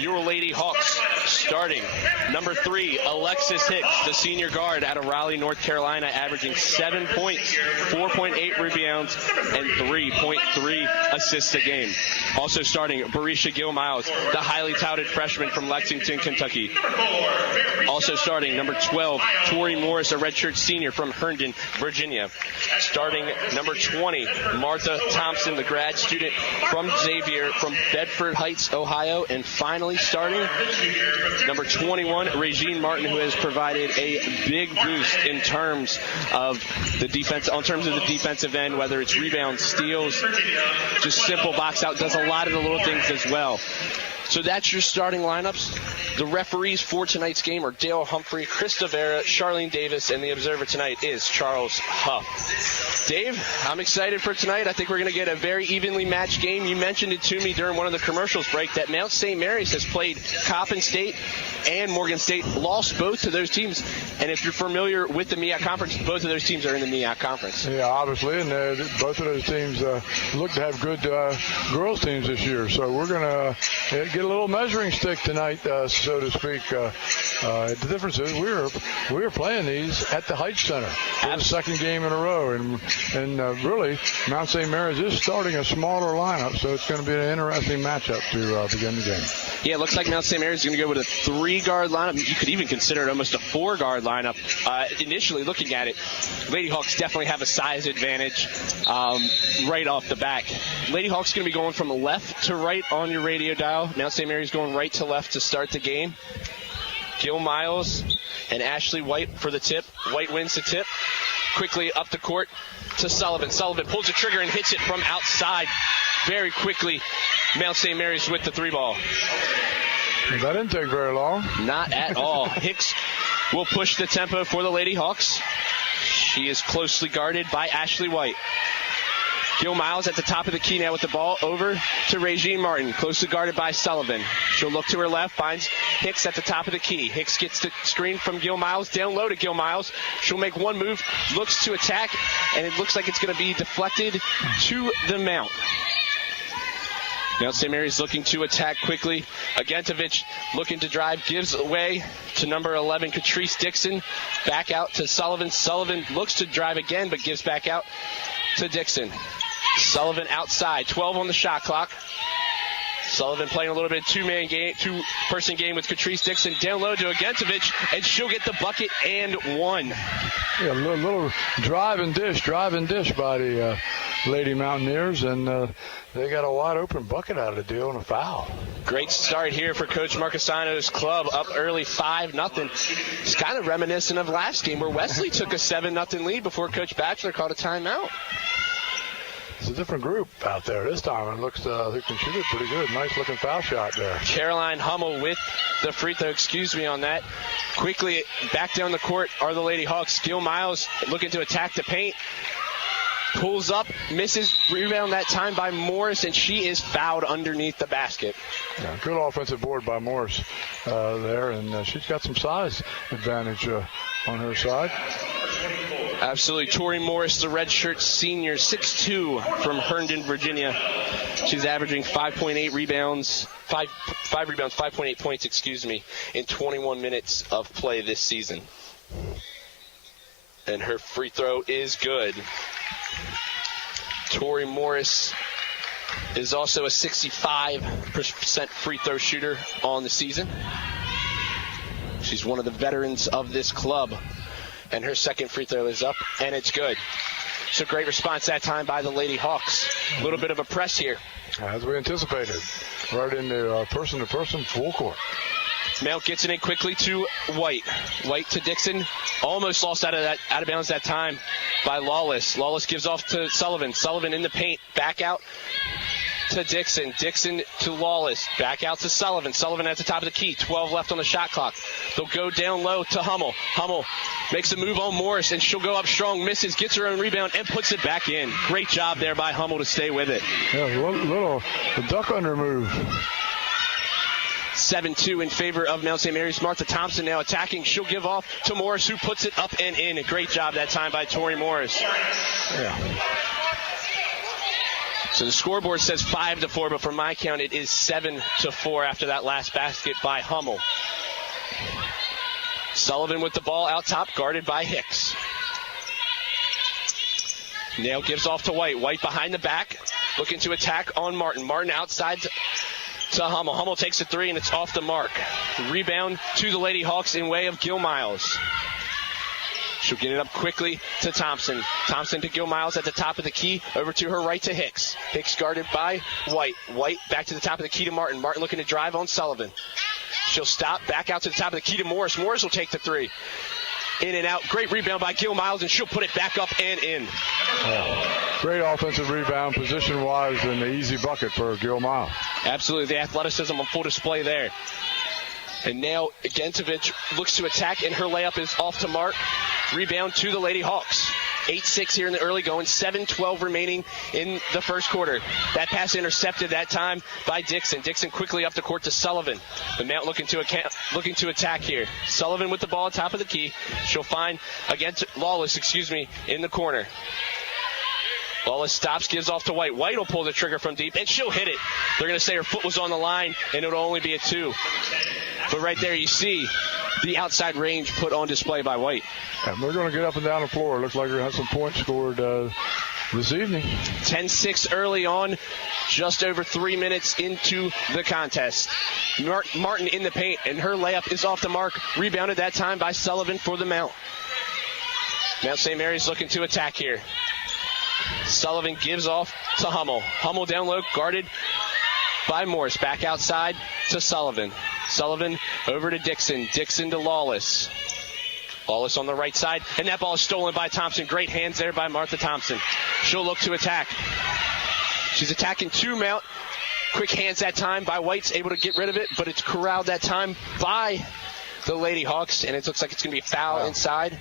your Lady Hawks starting. Number 3, Alexis Hicks, the senior guard out of Raleigh, North Carolina, averaging 7 points, 4.8 rebounds, and 3.3 assists a game. Also starting, Barisha Gill-Miles, the highly touted freshman from Lexington, Kentucky. Also starting, number 12, Tori Morris, a redshirt senior from Herndon, Virginia. Starting, number 20, Martha Thompson, the grad student from Xavier from Bedford Heights, Ohio. And finally starting, number 21, Regine Martin, who has provided a big boost in terms of the defense, on terms of the defensive end, whether it's rebounds, steals, just simple box out, does a lot of the little things as well. So that's your starting lineups. The referees for tonight's game are Dale Humphrey, Krista Vera, Charlene Davis, and the observer tonight is Charles Huff. Dave, I'm excited for tonight. I think we're going to get a very evenly matched game. You mentioned it to me during one of the commercials break that Mount St. Mary's has played Coppin State and Morgan State, lost both of those teams. And if you're familiar with the MEAC Conference, both of those teams are in the MEAC Conference. Yeah, obviously, and both of those teams look to have good girls teams this year. So we're going to get a little measuring stick tonight, so to speak. The difference is we're playing these at the Heights Center for the second game in a row, and really Mount St. Mary's is starting a smaller lineup, so it's going to be an interesting matchup to begin the game. Yeah, it looks like Mount St. Mary's is going to go with a 3-guard lineup. You could even consider it almost a 4-guard lineup. Initially looking at it, Lady Hawks definitely have a size advantage right off the back. Lady Hawks going to be going from left to right on your radio dial. Mount St. Mary's going right to left to start the game. Gill-Miles and Ashley White for the tip. White wins the tip. Quickly up the court to Sullivan. Sullivan pulls the trigger and hits it from outside very quickly. Mount St. Mary's with the 3-ball. That didn't take very long. Not at all. Hicks will push the tempo for the Lady Hawks. She is closely guarded by Ashley White. Gill-Miles at the top of the key now with the ball over to Regine Martin, closely guarded by Sullivan. She'll look to her left, finds Hicks at the top of the key. Hicks gets the screen from Gill-Miles, down low to Gill-Miles. She'll make one move, looks to attack, and it looks like it's going to be deflected to the Mount. Now St. Mary's looking to attack quickly. Agentovich looking to drive, gives away to number 11, Catrice Dixon. Back out to Sullivan. Sullivan looks to drive again, but gives back out to Dixon. Sullivan outside, 12 on the shot clock. Sullivan playing a little bit two-person game with Catrice Dixon. Down low to Agentovich, and she'll get the bucket and one. Yeah, a little drive and dish by the Lady Mountaineers, and they got a wide-open bucket out of the deal and a foul. Great start here for Coach Marcassano's club, up early 5-0. It's kind of reminiscent of last game where Wesley took a 7-0 lead before Coach Batchelor called a timeout. It's a different group out there this time. It looks they can shoot it pretty good. Nice-looking foul shot there. Caroline Hummel with the free throw. Excuse me on that. Quickly back down the court are the Lady Hawks. Gill-Miles looking to attack the paint. Pulls up, misses, rebound that time by Morris, and she is fouled underneath the basket. Yeah, good offensive board by Morris there, and she's got some size advantage on her side. Absolutely. Tori Morris, the redshirt senior, 6'2", from Herndon, Virginia. She's averaging 5.8 rebounds, 5.8 points, in 21 minutes of play this season. And her free throw is good. Tori Morris is also a 65% free throw shooter on the season. She's one of the veterans of this club. And her second free throw is up, and it's good. So great response that time by the Lady Hawks. A little bit of a press here. As we anticipated, right into person-to-person full court. Mount gets it in quickly to White. White to Dixon. Almost lost out of bounds that time by Lawless. Lawless gives off to Sullivan. Sullivan in the paint. Back out to Dixon. Dixon to Lawless. Back out to Sullivan. Sullivan at the top of the key. 12 left on the shot clock. They'll go down low to Hummel. Hummel makes a move on Morris, and she'll go up strong. Misses, gets her own rebound, and puts it back in. Great job there by Hummel to stay with it. Yeah, little duck under move. 7-2 in favor of Mount St. Mary's. Martha Thompson now attacking. She'll give off to Morris, who puts it up and in. A great job that time by Tori Morris. Yeah. So the scoreboard says 5-4, but from my count, it is 7-4 after that last basket by Hummel. Sullivan with the ball out top, guarded by Hicks. Nail gives off to White. White behind the back, looking to attack on Martin. Martin outside to Hummel. Hummel takes a three, and it's off the mark. Rebound to the Lady Hawks in way of Gil Miles. She'll get it up quickly to Thompson. Thompson to Gil Miles at the top of the key. Over to her right to Hicks. Hicks guarded by White. White back to the top of the key to Martin. Martin looking to drive on Sullivan. She'll stop, back out to the top of the key to Morris. Morris will take the three. In and out. Great rebound by Gil Miles, and she'll put it back up and in. Great offensive rebound, position-wise, and the easy bucket for Gil Miles. Absolutely. The athleticism on full display there. And now Gentovich looks to attack, and her layup is off to mark. Rebound to the Lady Hawks. 8-6 here in the early going. 7:12 remaining in the first quarter. That pass intercepted that time by Dixon. Dixon quickly up the court to Sullivan. The Mount looking to attack here. Sullivan with the ball top of the key. She'll find against Lawless, in the corner. Lawless stops, gives off to White. White will pull the trigger from deep, and she'll hit it. They're going to say her foot was on the line, and it'll only be a 2. But right there you see the outside range put on display by White. And we're going to get up and down the floor. It looks like we're going to have some points scored this evening. 10-6 early on, just over 3 minutes into the contest. Martin in the paint, and her layup is off the mark. Rebounded that time by Sullivan for the Mount. Mount St. Mary's looking to attack here. Sullivan gives off to Hummel. Hummel down low, guarded by Morris. Back outside to Sullivan. Sullivan over to Dixon. Dixon to Lawless. Lawless on the right side, and that ball is stolen by Thompson. Great hands there by Martha Thompson. She'll look to attack. She's attacking 2 Mount. Quick hands that time by White's, able to get rid of it, but it's corralled that time by the Lady Hawks, and it looks like it's going to be a foul inside.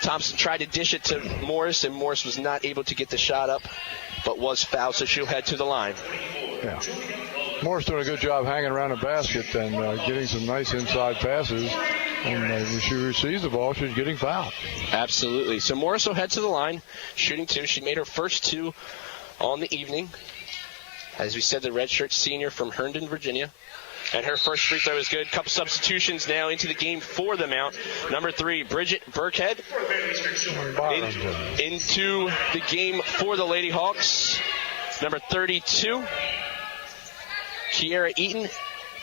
Thompson tried to dish it to Morris, and Morris was not able to get the shot up, but was fouled, so she'll head to the line. Yeah. Morris doing a good job hanging around the basket and getting some nice inside passes. And when she receives the ball, she's getting fouled. Absolutely. So Morris will head to the line, shooting 2. She made her first 2 on the evening. As we said, the redshirt senior from Herndon, Virginia. And her first free throw is good. Couple substitutions now into the game for the Mount. Number 3, Bridget Burkhead into the game for the Lady Hawks. Number 32, Kiera Eaton.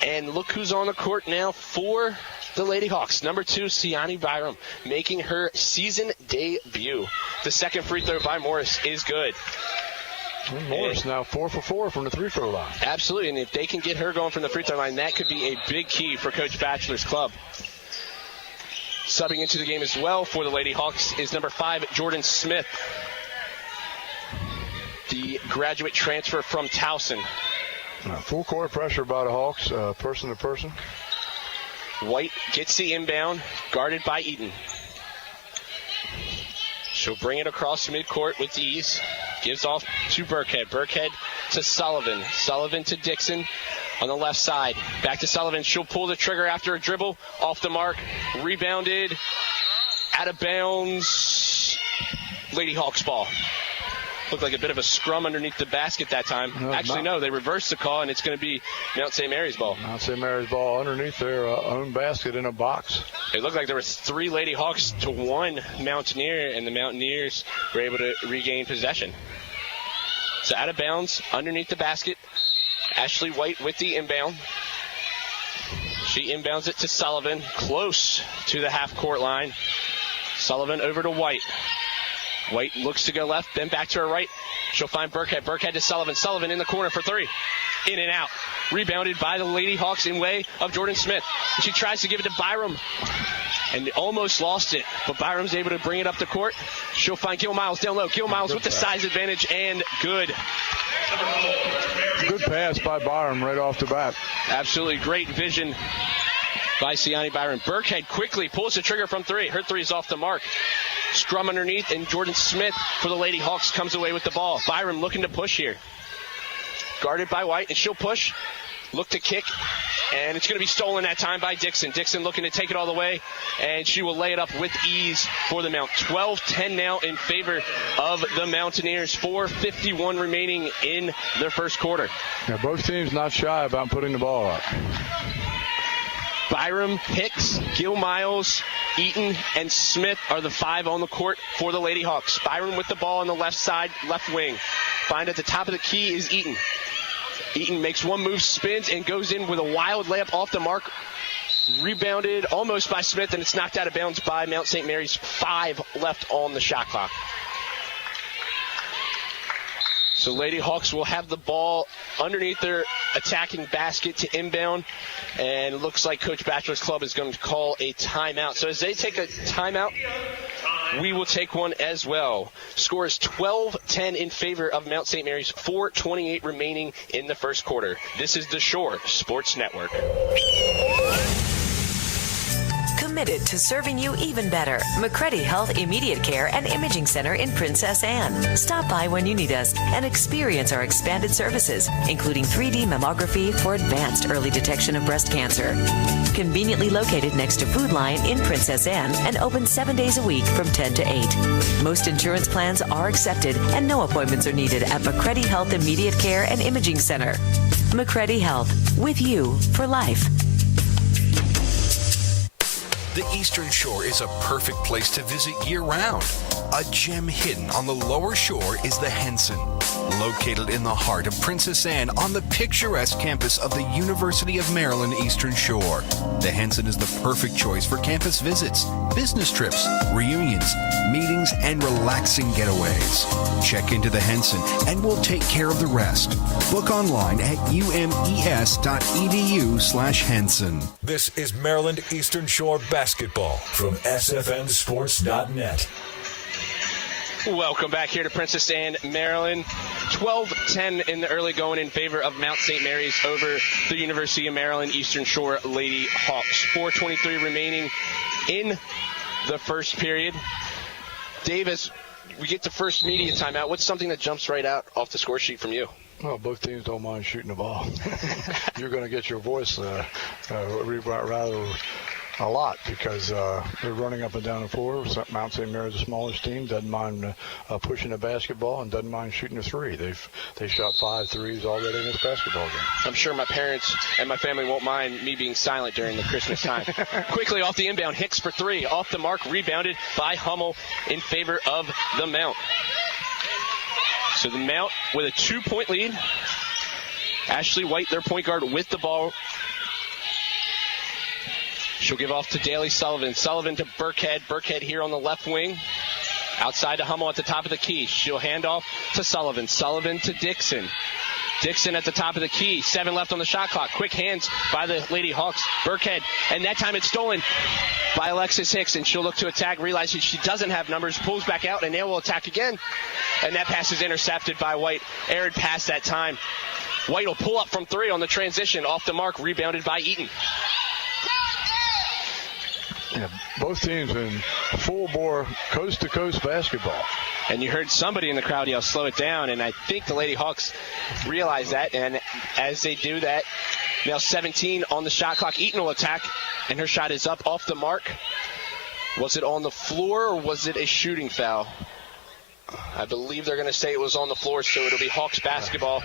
And look who's on the court now for the Lady Hawks. Number 2, Siani Byram, making her season debut. The second free throw by Morris is good. And Morris now 4 for 4 from the free-throw line. Absolutely, and if they can get her going from the free throw line, that could be a big key for Coach Batchelor's club. Subbing into the game as well for the Lady Hawks is number 5, Jordan Smith, the graduate transfer from Towson. Full court pressure by the Hawks, person to person. White gets the inbound, guarded by Eaton. She'll bring it across midcourt with ease. Gives off to Burkhead. Burkhead to Sullivan. Sullivan to Dixon on the left side. Back to Sullivan. She'll pull the trigger after a dribble. Off the mark. Rebounded. Out of bounds. Lady Hawks ball. Looked like a bit of a scrum underneath the basket that time. Actually, no, they reversed the call, and it's going to be Mount St. Mary's ball. Mount St. Mary's ball underneath their own basket in a box. It looked like there was 3 Lady Hawks to 1 Mountaineer, and the Mountaineers were able to regain possession. So out of bounds, underneath the basket, Ashley White with the inbound. She inbounds it to Sullivan, close to the half-court line. Sullivan over to White. White looks to go left, then back to her right. She'll find Burkhead. Burkhead to Sullivan. Sullivan in the corner for 3. In and out. Rebounded by the Lady Hawks in way of Jordan Smith. She tries to give it to Byram and almost lost it, but Byram's able to bring it up the court. She'll find Gil Miles down low. Gil Miles with the size advantage, and good. Good pass by Byram right off the bat. Absolutely great vision by Siani Byram. Burkhead quickly pulls the trigger from 3. Her 3 is off the mark. Scrum underneath, and Jordan Smith for the Lady Hawks comes away with the ball. Byram looking to push here. Guarded by White, and she'll push. Look to kick And it's going to be stolen that time by Dixon. Dixon looking to take it all the way, and she will lay it up with ease for the Mount. 12-10 now in favor of the Mountaineers. 4:51 remaining in their first quarter. Yeah, both teams not shy about putting the ball up. Byram, Hicks, Gil Miles, Eaton, and Smith are the 5 on the court for the Lady Hawks. Byram with the ball on the left side, left wing. Find at the top of the key is Eaton. Eaton makes one move, spins, and goes in with a wild layup off the mark. Rebounded almost by Smith, and it's knocked out of bounds by Mount St. Mary's. 5 left on the shot clock. So Lady Hawks will have the ball underneath their attacking basket to inbound. And it looks like Coach Batchelor's club is going to call a timeout. So as they take a timeout, we will take one as well. Score is 12-10 in favor of Mount St. Mary's. 4:28 remaining in the first quarter. This is the Shore Sports Network. Committed to serving you even better. McCready Health Immediate Care and Imaging Center in Princess Anne. Stop by when you need us and experience our expanded services, including 3D mammography for advanced early detection of breast cancer. Conveniently located next to Food Lion in Princess Anne and open 7 days a week from 10 to 8. Most insurance plans are accepted and no appointments are needed at McCready Health Immediate Care and Imaging Center. McCready Health, with you for life. The Eastern Shore is a perfect place to visit year-round. A gem hidden on the lower shore is the Henson, located in the heart of Princess Anne on the picturesque campus of the University of Maryland Eastern Shore. The Henson is the perfect choice for campus visits, business trips, reunions, meetings, and relaxing getaways. Check into the Henson and we'll take care of the rest. Book online at umes.edu/Henson. This is Maryland Eastern Shore basketball from sfnsports.net. Welcome back here to Princess Anne, Maryland. 12-10 in the early going in favor of Mount St. Mary's over the University of Maryland Eastern Shore Lady Hawks. 4:23 remaining in the first period. Davis, we get the first media timeout. What's something that jumps right out off the score sheet from you? Well, both teams don't mind shooting the ball. You're going to get your voice rather a lot because they're running up and down the floor. Mount St. Mary's the smallest team, doesn't mind pushing the basketball and doesn't mind shooting a three. They shot 5 threes already in this basketball game. I'm sure my parents and my family won't mind me being silent during the Christmas time. Quickly off the inbound, Hicks for 3. Off the mark, rebounded by Hummel in favor of the Mount. So the Mount with a 2-point lead. Ashley White, their point guard, with the ball. She'll give off to Daly Sullivan. Sullivan to Burkhead. Burkhead here on the left wing. Outside to Hummel at the top of the key. She'll hand off to Sullivan. Sullivan to Dixon. Dixon at the top of the key. 7 left on the shot clock. Quick hands by the Lady Hawks. Burkhead. And that time it's stolen by Alexis Hicks. And she'll look to attack, realizes she doesn't have numbers, pulls back out, and they will attack again. And that pass is intercepted by White. Errant pass that time. White will pull up from 3 on the transition. Off the mark, rebounded by Eaton. Yeah, both teams in full-bore, coast-to-coast basketball. And you heard somebody in the crowd yell, slow it down, and I think the Lady Hawks realize that, and as they do that, now 17 on the shot clock. Eaton will attack, and her shot is up off the mark. Was it on the floor, or was it a shooting foul? I believe they're going to say it was on the floor, so it'll be Hawks basketball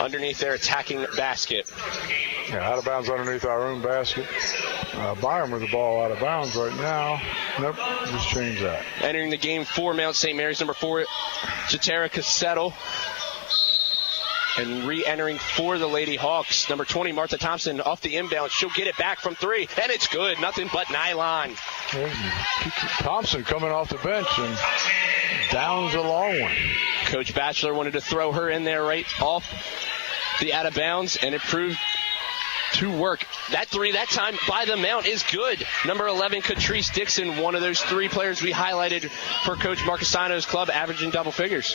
underneath their attacking basket. Yeah, out of bounds underneath our own basket. Byram with the ball out of bounds right now. Nope, just change that. Entering the game for Mount St. Mary's, number 4, Jatera Casettle. And re-entering for the Lady Hawks, number 20, Martha Thompson, off the inbound. She'll get it back from 3, and it's good. Nothing but nylon. Thompson coming off the bench and downs a long one. Coach Batchelor wanted to throw her in there right off the out of bounds, and it proved to work. That 3 that time by the Mount is good. Number 11, Catrice Dixon, one of those 3 players we highlighted for Coach Marcassano's club, averaging double figures.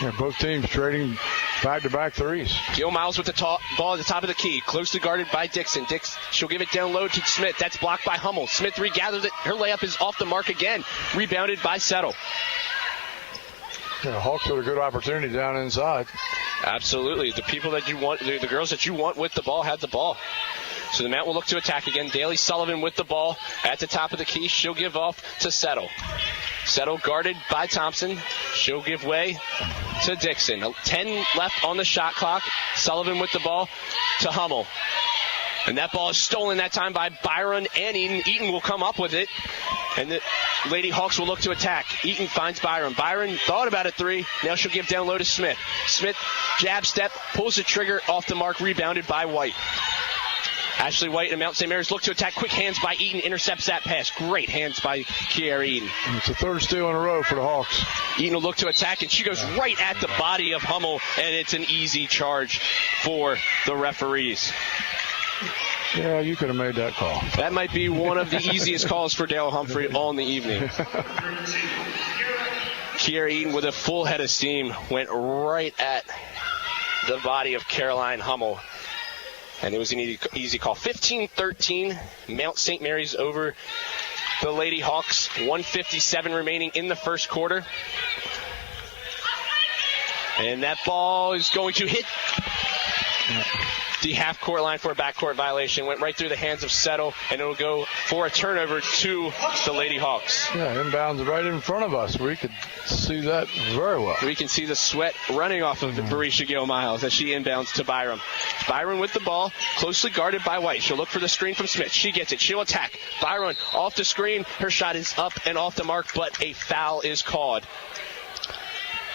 Yeah, both teams trading back-to-back threes. Gil Miles with the ball at the top of the key, closely guarded by Dixon. She'll give it down low to Smith. That's blocked by Hummel. Smith regathers it. Her layup is off the mark again. Rebounded by Settle. Yeah, Hawks had a good opportunity down inside. Absolutely. The people that you want, the girls that you want with the ball had the ball. So the Mount will look to attack again. Daly Sullivan with the ball at the top of the key. She'll give off to Settle. Settle guarded by Thompson. She'll give way to Dixon. 10 left on the shot clock. Sullivan with the ball to Hummel. And that ball is stolen that time by Byron and Eaton. Eaton will come up with it. And the Lady Hawks will look to attack. Eaton finds Byron. Byron thought about a three. Now she'll give down low to Smith. Smith, jab step, pulls the trigger off the mark, rebounded by White. Ashley White and Mount St. Mary's look to attack. Quick hands by Eaton. Intercepts that pass. Great hands by Kiara Eaton. And it's the third steal in a row for the Hawks. Eaton will look to attack, and she goes right at the body of Hummel, and it's an easy charge for the referees. Yeah, you could have made that call. That might be one of the easiest calls for Dale Humphrey all in the evening. Kiara Eaton with a full head of steam went right at the body of Caroline Hummel. And it was an easy call. 15-13, Mount St. Mary's over the Lady Hawks. 1:57 remaining in the first quarter. And that ball is going to hit the half-court line for a backcourt violation. Went right through the hands of Settle, and it'll go for a turnover to the Lady Hawks. Yeah, inbounds right in front of us. We could see that very well. We can see the sweat running off of Barisha Gill-Miles as she inbounds to Byram. Byron with the ball, closely guarded by White. She'll look for the screen from Smith. She gets it. She'll attack. Byron off the screen. Her shot is up and off the mark, but a foul is called.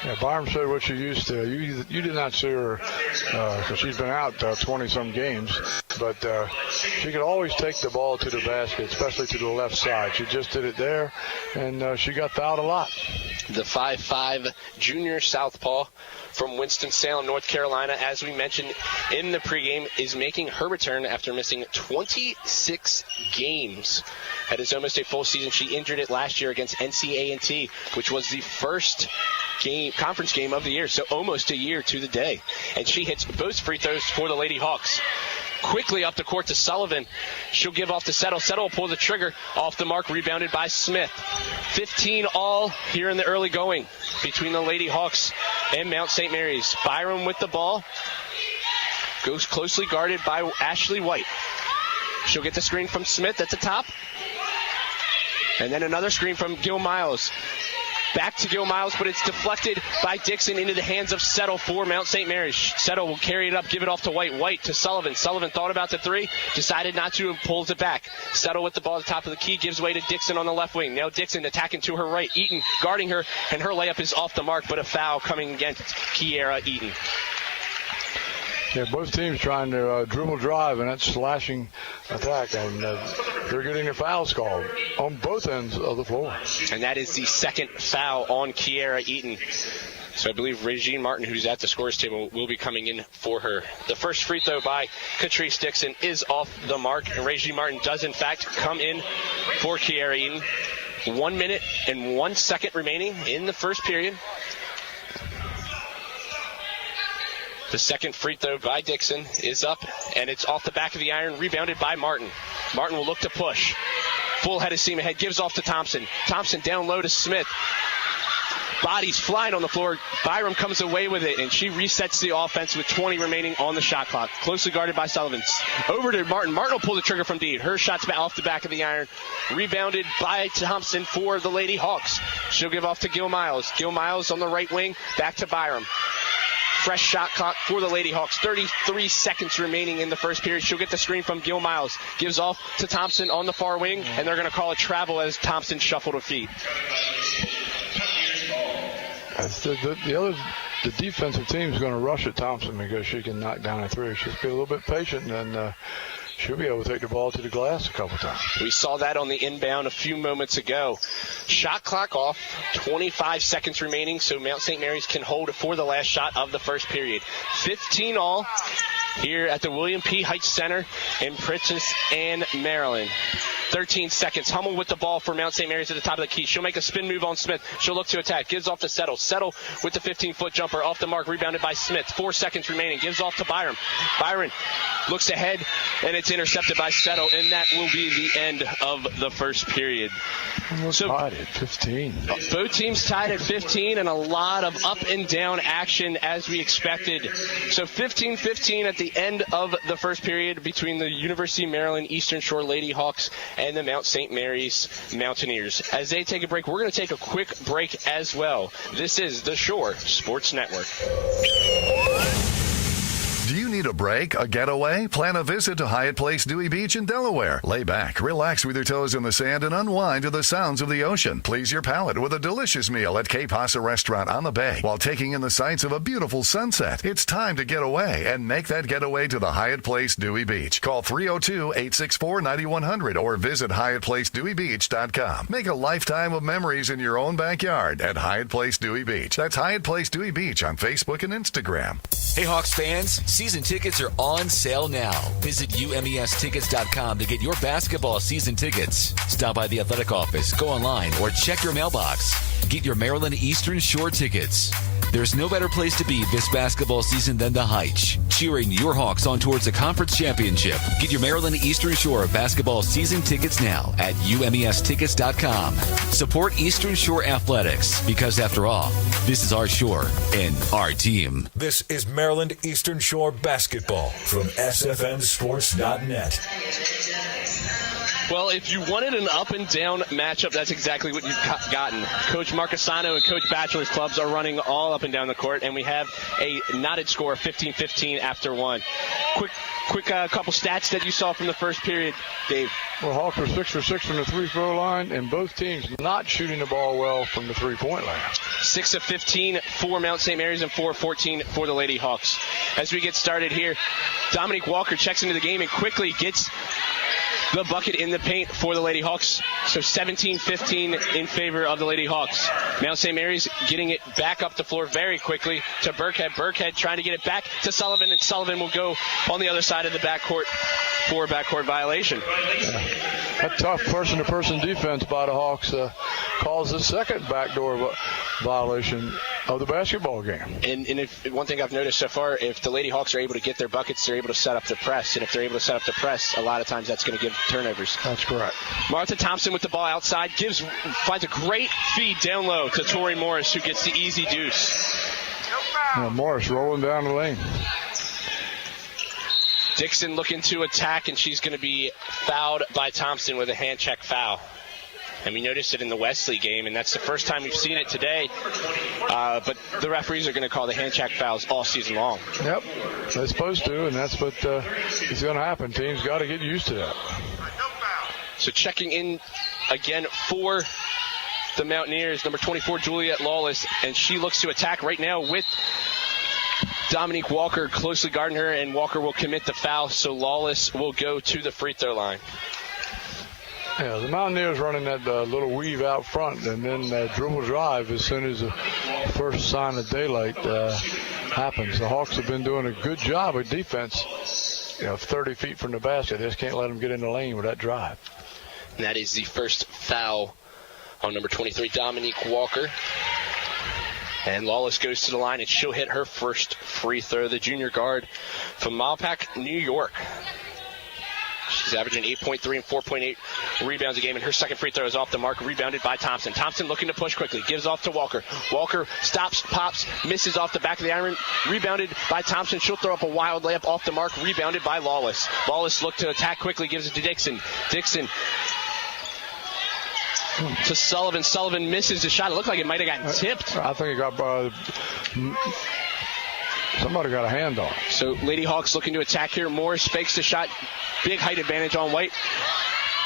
Yeah, Byram showed what she used to. You did not see her because she's been out 20-some games, but she could always take the ball to the basket, especially to the left side. She just did it there, and she got fouled a lot. The 5'5" junior southpaw from Winston-Salem, North Carolina, as we mentioned in the pregame, is making her return after missing 26 games. That is almost a full season. She injured it last year against NCA&T, which was the first conference game of the year, so almost a year to the day. And she hits both free throws for the Lady Hawks. Quickly up the court to Sullivan. She'll give off to Settle. Settle will pull the trigger off the mark, rebounded by Smith. 15 all here in the early going between the Lady Hawks and Mount St. Mary's. Byron with the ball. Goes closely guarded by Ashley White. She'll get the screen from Smith at the top. And then another screen from Gill-Miles. Back to Gill-Miles, but it's deflected by Dixon into the hands of Settle for Mount St. Mary's. Settle will carry it up, give it off to White. White to Sullivan. Sullivan thought about the three, decided not to, and pulls it back. Settle with the ball at the top of the key, gives way to Dixon on the left wing. Now Dixon attacking to her right. Eaton guarding her, and her layup is off the mark, but a foul coming against Kiara Eaton. Yeah, both teams trying to dribble drive, and that's slashing attack, and they're getting the fouls called on both ends of the floor. And that is the second foul on Kiara Eaton. So I believe Regine Martin, who's at the scores table, will be coming in for her. The first free throw by Catrice Dixon is off the mark, and Regine Martin does, in fact, come in for Kiara Eaton. 1 minute and 1 second remaining in the first period. The second free throw by Dixon is up, and it's off the back of the iron, rebounded by Martin. Martin will look to push. Full head of steam ahead, gives off to Thompson. Thompson down low to Smith. Bodies flying on the floor. Byram comes away with it, and she resets the offense with 20 remaining on the shot clock. Closely guarded by Sullivan. Over to Martin. Martin will pull the trigger from Deed. Her shot's off the back of the iron. Rebounded by Thompson for the Lady Hawks. She'll give off to Gill-Miles. Gill-Miles on the right wing. Back to Byram. Fresh shot clock for the Lady Hawks. 33 seconds remaining in the first period. She'll get the screen from Gill-Miles. Gives off to Thompson on the far wing, and they're going to call it travel as Thompson shuffled her feet. The defensive team is going to rush at Thompson because she can knock down a three. Just be a little bit patient, and she'll be able to take the ball to the glass a couple times. We saw that on the inbound a few moments ago. Shot clock off, 25 seconds remaining, so Mount St. Mary's can hold for the last shot of the first period. 15 all here at the William P. Heights Center in Princess Anne, Maryland. 13 seconds. Hummel with the ball for Mount St. Mary's at the top of the key. She'll make a spin move on Smith. She'll look to attack. Gives off to Settle. Settle with the 15-foot jumper. Off the mark. Rebounded by Smith. 4 seconds remaining. Gives off to Byron. Byron looks ahead, and it's intercepted by Settle, and that will be the end of the first period. So tied at 15. Both teams tied at 15, and a lot of up and down action as we expected. So 15-15 at the end of the first period between the University of Maryland Eastern Shore Lady Hawks and the Mount St. Mary's Mountaineers. As they take a break, we're going to take a quick break as well. This is the Shore Sports Network. Do you need a break, a getaway? Plan a visit to Hyatt Place Dewey Beach in Delaware. Lay back, relax with your toes in the sand, and unwind to the sounds of the ocean. Please your palate with a delicious meal at Cape Hassa Restaurant on the Bay while taking in the sights of a beautiful sunset. It's time to get away and make that getaway to the Hyatt Place Dewey Beach. Call 302-864-9100 or visit HyattPlaceDeweyBeach.com. Make a lifetime of memories in your own backyard at Hyatt Place Dewey Beach. That's Hyatt Place Dewey Beach on Facebook and Instagram. Hey, Hawks fans, season tickets are on sale now. Visit UMEStickets.com to get your basketball season tickets. Stop by the athletic office, go online, or check your mailbox. Get your Maryland Eastern Shore tickets. There's no better place to be this basketball season than the Heights, cheering your Hawks on towards a conference championship. Get your Maryland Eastern Shore basketball season tickets now at UMEStickets.com. Support Eastern Shore Athletics because, after all, this is our shore and our team. This is Maryland Eastern Shore basketball from SFNsports.net. Well, if you wanted an up-and-down matchup, that's exactly what you've gotten. Coach Marcasano and Coach Batchelor's clubs are running all up and down the court, and we have a knotted score of 15-15 after one. Quick couple stats that you saw from the first period, Dave. Well, Hawks are 6 for 6 from the three-throw line, and both teams not shooting the ball well from the three-point line. 6 of 15 for Mount St. Mary's and 4 of 14 for the Lady Hawks. As we get started here, Dominique Walker checks into the game and quickly gets the bucket in the paint for the Lady Hawks. So 17-15 in favor of the Lady Hawks. Mount St. Mary's getting it back up the floor very quickly to Burkhead. Burkhead trying to get it back to Sullivan, and Sullivan will go on the other side of the backcourt for a backcourt violation. A tough person-to-person defense by the Hawks calls the second backdoor violation of the basketball game. And if one thing I've noticed so far, if the Lady Hawks are able to get their buckets, they're able to set up the press. And if they're able to set up the press, a lot of times that's going to give turnovers. That's correct. Martha Thompson with the ball outside, finds a great feed down low to Tori Morris, who gets the easy deuce. Morris rolling down the lane. Dixon looking to attack, and she's going to be fouled by Thompson with a hand check foul. And we noticed it in the Wesley game, and that's the first time we've seen it today. But the referees are going to call the hand check fouls all season long. Yep, they're supposed to, and that's what is going to happen. Teams got to get used to that. So checking in again for the Mountaineers, number 24, Juliet Lawless, and she looks to attack right now with Dominique Walker closely guarding her, and Walker will commit the foul, so Lawless will go to the free throw line. Yeah, the Mountaineers running that little weave out front and then dribble drive as soon as the first sign of daylight happens. The Hawks have been doing a good job of defense, 30 feet from the basket. They just can't let them get in the lane with that drive. And that is the first foul on number 23, Dominique Walker. And Lawless goes to the line, and she'll hit her first free throw, the junior guard from Malpac, New York. She's averaging 8.3 and 4.8 rebounds a game, and her second free throw is off the mark, rebounded by Thompson. Thompson looking to push quickly, gives off to Walker. Walker stops, pops, misses off the back of the iron, rebounded by Thompson. She'll throw up a wild layup off the mark, rebounded by Lawless. Lawless looked to attack quickly, gives it to Dixon. Dixon to Sullivan. Sullivan misses the shot. It looked like it might have gotten tipped. I think it got somebody got a hand on it. So Lady Hawks looking to attack here. Morris fakes the shot. Big height advantage on White.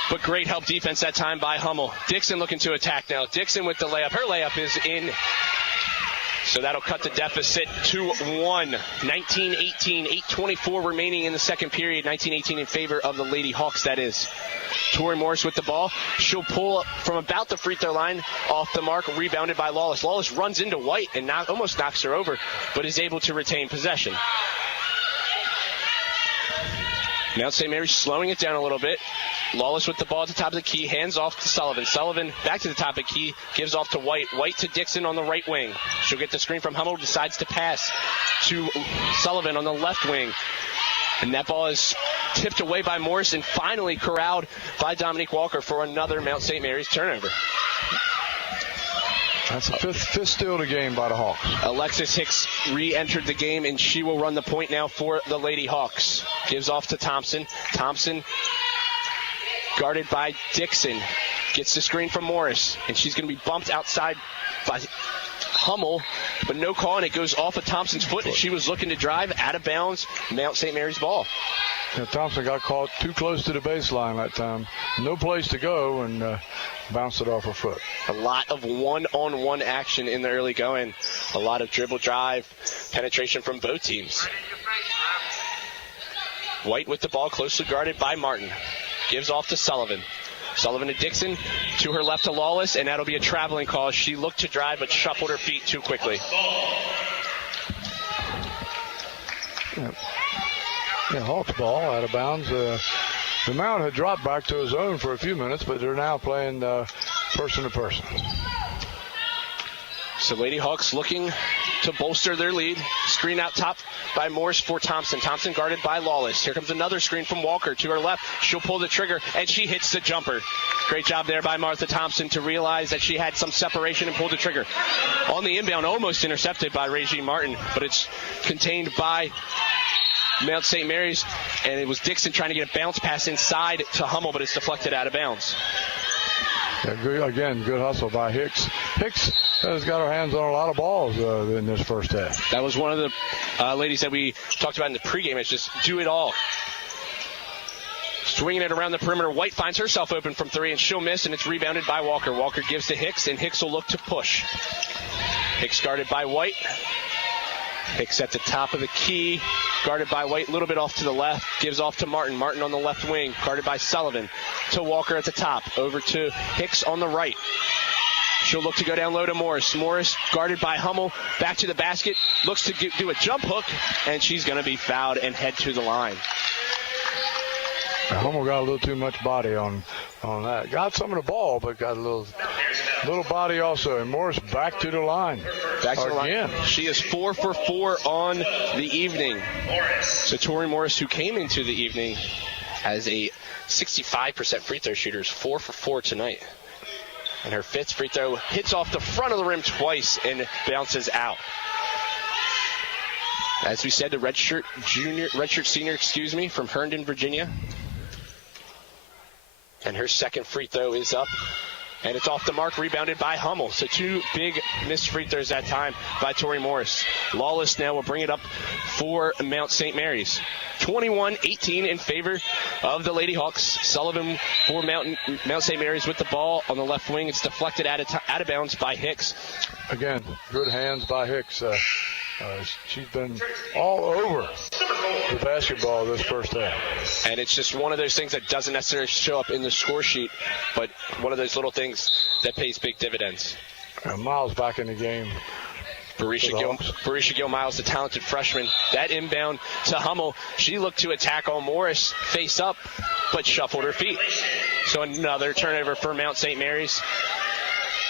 But great help defense that time by Hummel. Dixon looking to attack now. Dixon with the layup. Her layup is in. So that'll cut the deficit to 1. 19-18. 8:24 remaining in the second period. 19-18 in favor of the Lady Hawks, that is. Tori Morris with the ball. She'll pull up from about the free throw line off the mark, rebounded by Lawless. Lawless runs into White and almost knocks her over, but is able to retain possession. Mount St. Mary's slowing it down a little bit. Lawless with the ball at the top of the key, hands off to Sullivan. Sullivan back to the top of the key, gives off to White. White to Dixon on the right wing. She'll get the screen from Hummel, decides to pass to Sullivan on the left wing. And that ball is tipped away by Morris and finally corralled by Dominique Walker for another Mount St. Mary's turnover. That's the fifth steal of the game by the Hawks. Alexis Hicks re-entered the game, and she will run the point now for the Lady Hawks. Gives off to Thompson. Thompson guarded by Dixon. Gets the screen from Morris, and she's going to be bumped outside by Hummel, but no call, and it goes off of Thompson's foot, and she was looking to drive out of bounds. Mount St. Mary's ball. Yeah, Thompson got caught too close to the baseline that time. No place to go, and bounced it off her foot. A lot of one-on-one action in the early going. A lot of dribble drive, penetration from both teams. White with the ball, closely guarded by Martin. Gives off to Sullivan. Sullivan to Dixon, to her left to Lawless, and that'll be a traveling call. She looked to drive, but shuffled her feet too quickly. Yeah, Hawks ball out of bounds. The Mount had dropped back to his own for a few minutes, but they're now playing person to person. So Lady Hawks looking to bolster their lead. Screen out top by Morris for Thompson. Thompson guarded by Lawless. Here comes another screen from Walker to her left. She'll pull the trigger, and she hits the jumper. Great job there by Martha Thompson to realize that she had some separation and pull the trigger. On the inbound, almost intercepted by Regine Martin, but it's contained by Mount St. Mary's, and it was Dixon trying to get a bounce pass inside to Hummel, but it's deflected out of bounds. Yeah, good hustle by Hicks. Hicks has got her hands on a lot of balls in this first half. That was one of the ladies that we talked about in the pregame. It's just do it all. Swinging it around the perimeter. White finds herself open from three, and she'll miss, and it's rebounded by Walker. Walker gives to Hicks, and Hicks will look to push. Hicks guarded by White. Hicks at the top of the key, guarded by White, a little bit off to the left, gives off to Martin. Martin on the left wing, guarded by Sullivan. To Walker at the top, over to Hicks on the right. She'll look to go down low to Morris. Morris guarded by Hummel, back to the basket, looks to do a jump hook, and she's going to be fouled and head to the line. Hummel got a little too much body on that. Got some of the ball, but got a little body also. And Morris back to the line. Back to the line. She is 4 for 4 on the evening. So Tori Morris, who came into the evening as a 65% free throw shooter, is 4 for 4 tonight. And her fifth free throw hits off the front of the rim twice and bounces out. As we said, the redshirt senior, from Herndon, Virginia. And her second free throw is up, and it's off the mark, rebounded by Hummel. So two big missed free throws that time by Tori Morris. Lawless now will bring it up for Mount St. Mary's. 21-18 in favor of the Lady Hawks. Sullivan for Mount St. Mary's with the ball on the left wing. It's deflected out of bounds by Hicks. Again, good hands by Hicks. She's been all over the basketball this first half. And it's just one of those things that doesn't necessarily show up in the score sheet, but one of those little things that pays big dividends. Miles back in the game. Barisha Gill-Miles, the talented freshman. That inbound to Hummel. She looked to attack on Morris, face up, but shuffled her feet. So another turnover for Mount St. Mary's.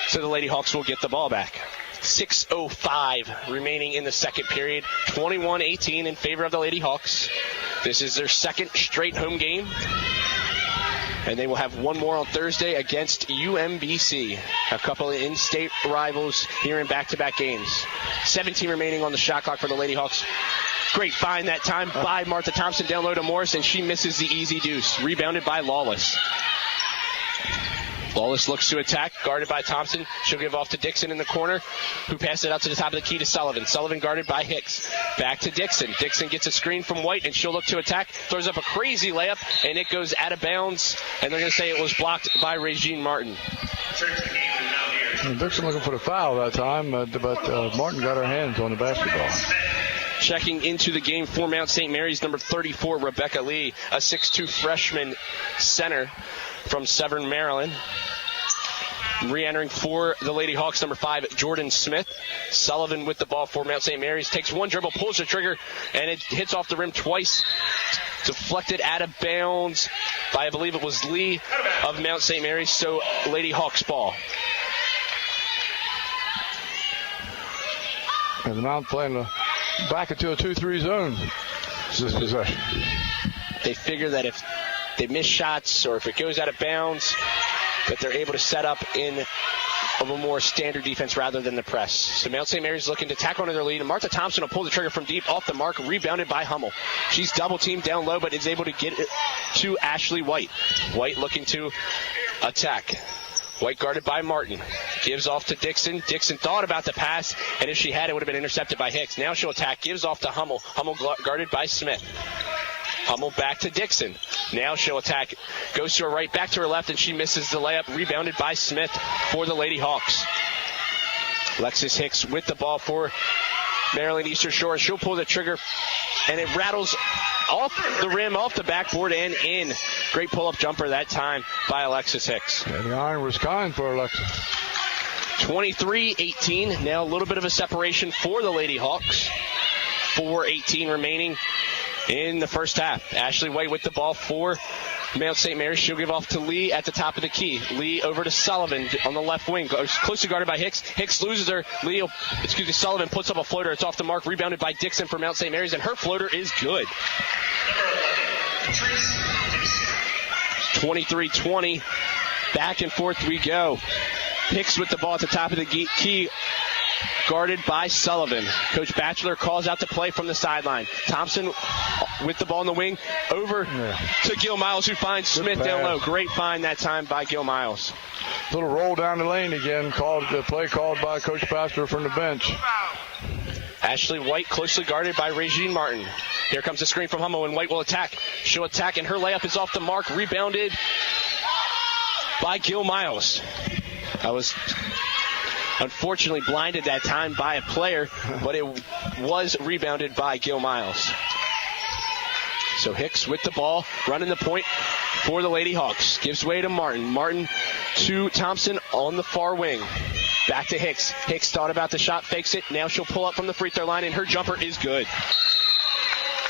So the Lady Hawks will get the ball back. 6:05 remaining in the second period. 21-18 in favor of the Lady Hawks. This is their second straight home game. And they will have one more on Thursday against UMBC. A couple of in-state rivals here in back-to-back games. 17 remaining on the shot clock for the Lady Hawks. Great find that time by Martha Thompson down low to Morris, and she misses the easy deuce. Rebounded by Lawless. Lawless looks to attack, guarded by Thompson. She'll give off to Dixon in the corner, who passes it out to the top of the key to Sullivan. Sullivan guarded by Hicks. Back to Dixon. Dixon gets a screen from White, and she'll look to attack. Throws up a crazy layup, and it goes out of bounds. And they're going to say it was blocked by Regine Martin. Dixon looking for the foul that time, but Martin got her hands on the basketball. Checking into the game for Mount St. Mary's, number 34, Rebecca Lee, a 6'2 freshman center from Severn, Maryland. Re-entering for the Lady Hawks, number 5, Jordan Smith. Sullivan with the ball for Mount St. Mary's. Takes one dribble, pulls the trigger, and it hits off the rim twice deflected out of bounds by, I believe it was Lee of Mount St. Mary's, so Lady Hawks ball. And the Mount playing back into a 2-3 zone this possession. They figure that if they miss shots or if it goes out of bounds, that they're able to set up in of a more standard defense rather than the press. So Mount St. Mary's looking to tack onto their lead, and Martha Thompson will pull the trigger from deep off the mark, rebounded by Hummel. She's double-teamed down low, but is able to get it to Ashley White. White looking to attack. White guarded by Martin. Gives off to Dixon. Dixon thought about the pass, and if she had, it would have been intercepted by Hicks. Now she'll attack. Gives off to Hummel. Hummel guarded by Smith. Hummel back to Dixon. Now she'll attack. Goes to her right, back to her left, and she misses the layup. Rebounded by Smith for the Lady Hawks. Alexis Hicks with the ball for Maryland Eastern Shore. She'll pull the trigger, and it rattles off the rim, off the backboard, and in. Great pull-up jumper that time by Alexis Hicks. And the iron was kind for Alexis. 23-18. Now a little bit of a separation for the Lady Hawks. 4:18 remaining in the first half. Ashley White with the ball for Mount St. Mary's. She'll give off to Lee at the top of the key. Lee over to Sullivan on the left wing. Closely guarded by Hicks. Hicks loses her. Sullivan puts up a floater. It's off the mark. Rebounded by Dixon for Mount St. Mary's, and her floater is good. 23-20. Back and forth we go. Hicks with the ball at the top of the key. Guarded by Sullivan. Coach Batchelor calls out the play from the sideline. Thompson with the ball in the wing over to Gil Miles, who finds Smith down low. Great find that time by Gil Miles. Little roll down the lane again. The play called by Coach Batchelor from the bench. Ashley White closely guarded by Regine Martin. Here comes the screen from Hummel, and White will attack. She'll attack, and her layup is off the mark. Rebounded by Gil Miles. I was unfortunately blinded that time by a player, but it was rebounded by Gil Miles. So Hicks with the ball, running the point for the Lady Hawks. Gives way to Martin. Martin to Thompson on the far wing. Back to Hicks. Hicks thought about the shot, fakes it. Now she'll pull up from the free throw line, and her jumper is good.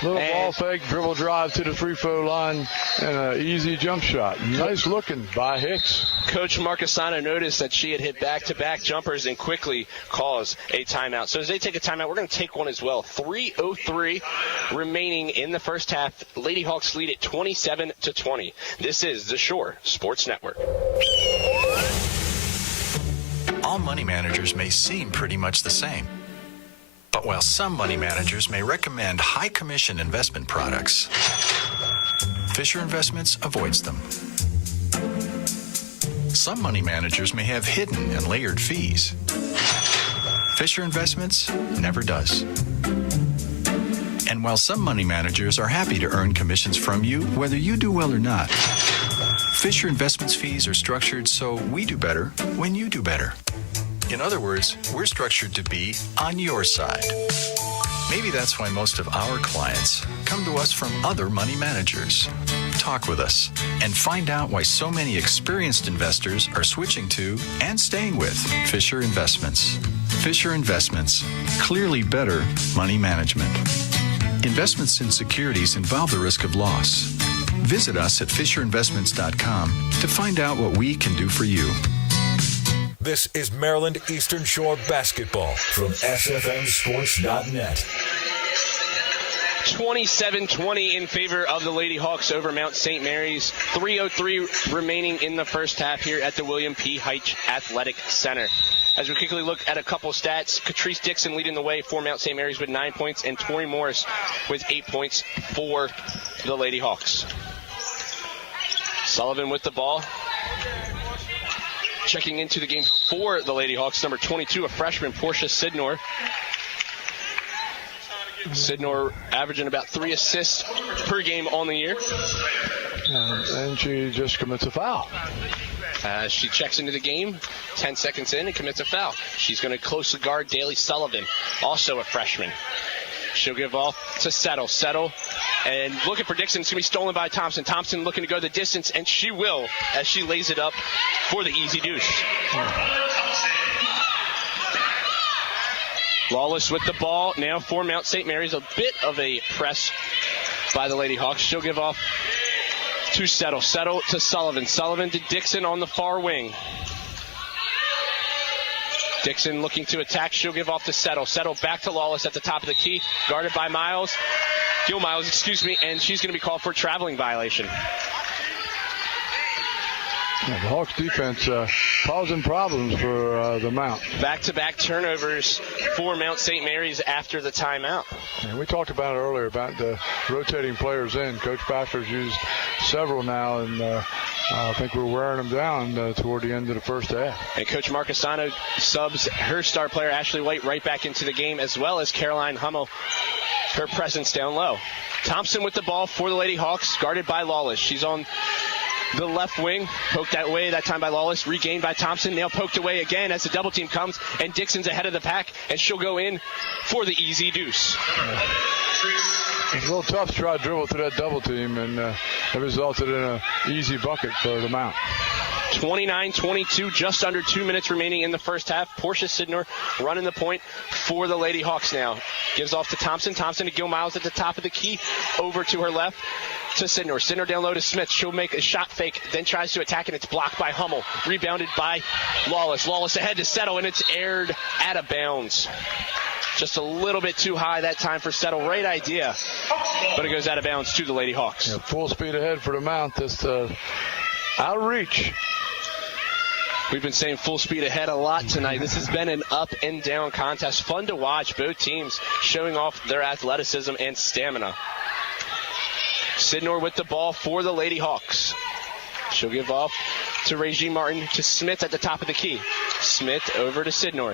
Little ball fake, dribble drive to the free throw line, and an easy jump shot. Nice looking by Hicks. Coach Marcassano noticed that she had hit back-to-back jumpers and quickly calls a timeout. So as they take a timeout, we're going to take one as well. 3:03 remaining in the first half. Lady Hawks lead at 27-20. This is the Shore Sports Network. All money managers may seem pretty much the same. But while some money managers may recommend high commission investment products, Fisher Investments avoids them. Some money managers may have hidden and layered fees. Fisher Investments never does. And while some money managers are happy to earn commissions from you, whether you do well or not, Fisher Investments fees are structured so we do better when you do better. In other words, we're structured to be on your side. Maybe that's why most of our clients come to us from other money managers. Talk with us and find out why so many experienced investors are switching to and staying with Fisher Investments. Fisher Investments, clearly better money management. Investments in securities involve the risk of loss. Visit us at FisherInvestments.com to find out what we can do for you. This is Maryland Eastern Shore basketball from SFNsports.net. 27-20 in favor of the Lady Hawks over Mount St. Mary's. 3:03 remaining in the first half here at the William P. Heitch Athletic Center. As we quickly look at a couple stats, Catrice Dixon leading the way for Mount St. Mary's with 9 points, and Tori Morris with 8 points for the Lady Hawks. Sullivan with the ball. Checking into the game for the Lady Hawks, number 22, a freshman, Portia Sidnor. Sidnor averaging about 3 assists per game on the year. And she just commits a foul. She checks into the game, 10 seconds in, and commits a foul. She's going to closely guard Daly Sullivan, also a freshman. She'll give off to Settle. Settle, and looking for Dixon. It's going to be stolen by Thompson. Thompson looking to go the distance, and she will as she lays it up for the easy douche. Lawless with the ball now for Mount St. Mary's. A bit of a press by the Lady Hawks. She'll give off to Settle. Settle to Sullivan. Sullivan to Dixon on the far wing. Dixon looking to attack. She'll give off to Settle. Settle back to Lawless at the top of the key. Guarded by Miles. Gil Miles, and she's going to be called for a traveling violation. Yeah, the Hawks defense causing problems for the Mount. Back-to-back turnovers for Mount St. Mary's after the timeout. And we talked about it earlier about the rotating players in. Coach Bachelor's used several now, and I think we're wearing them down toward the end of the first half. And Coach Marcasano subs her star player, Ashley White, right back into the game, as well as Caroline Hummel, her presence down low. Thompson with the ball for the Lady Hawks, guarded by Lawless. She's on the left wing, poked that way, that time by Lawless, regained by Thompson, now poked away again as the double team comes, and Dixon's ahead of the pack, and she'll go in for the easy deuce. It's a little tough to try to dribble through that double team, and it resulted in an easy bucket for the Mount. 29-22, just under 2 minutes remaining in the first half. Portia Sidnor running the point for the Lady Hawks now. Gives off to Thompson. Thompson to Gil Miles at the top of the key. Over to her left to Sidnor. Sidnor down low to Smith. She'll make a shot fake, then tries to attack, and it's blocked by Hummel. Rebounded by Lawless. Lawless ahead to Settle, and it's aired out of bounds. Just a little bit too high that time for Settle. Right idea, but it goes out of bounds to the Lady Hawks. Yeah, full speed ahead for the Mount. Just out of reach. We've been saying full speed ahead a lot tonight. This has been an up and down contest. Fun to watch. Both teams showing off their athleticism and stamina. Sidnor with the ball for the Lady Hawks. She'll give off to Regine Martin to Smith at the top of the key. Smith over to Sidnor.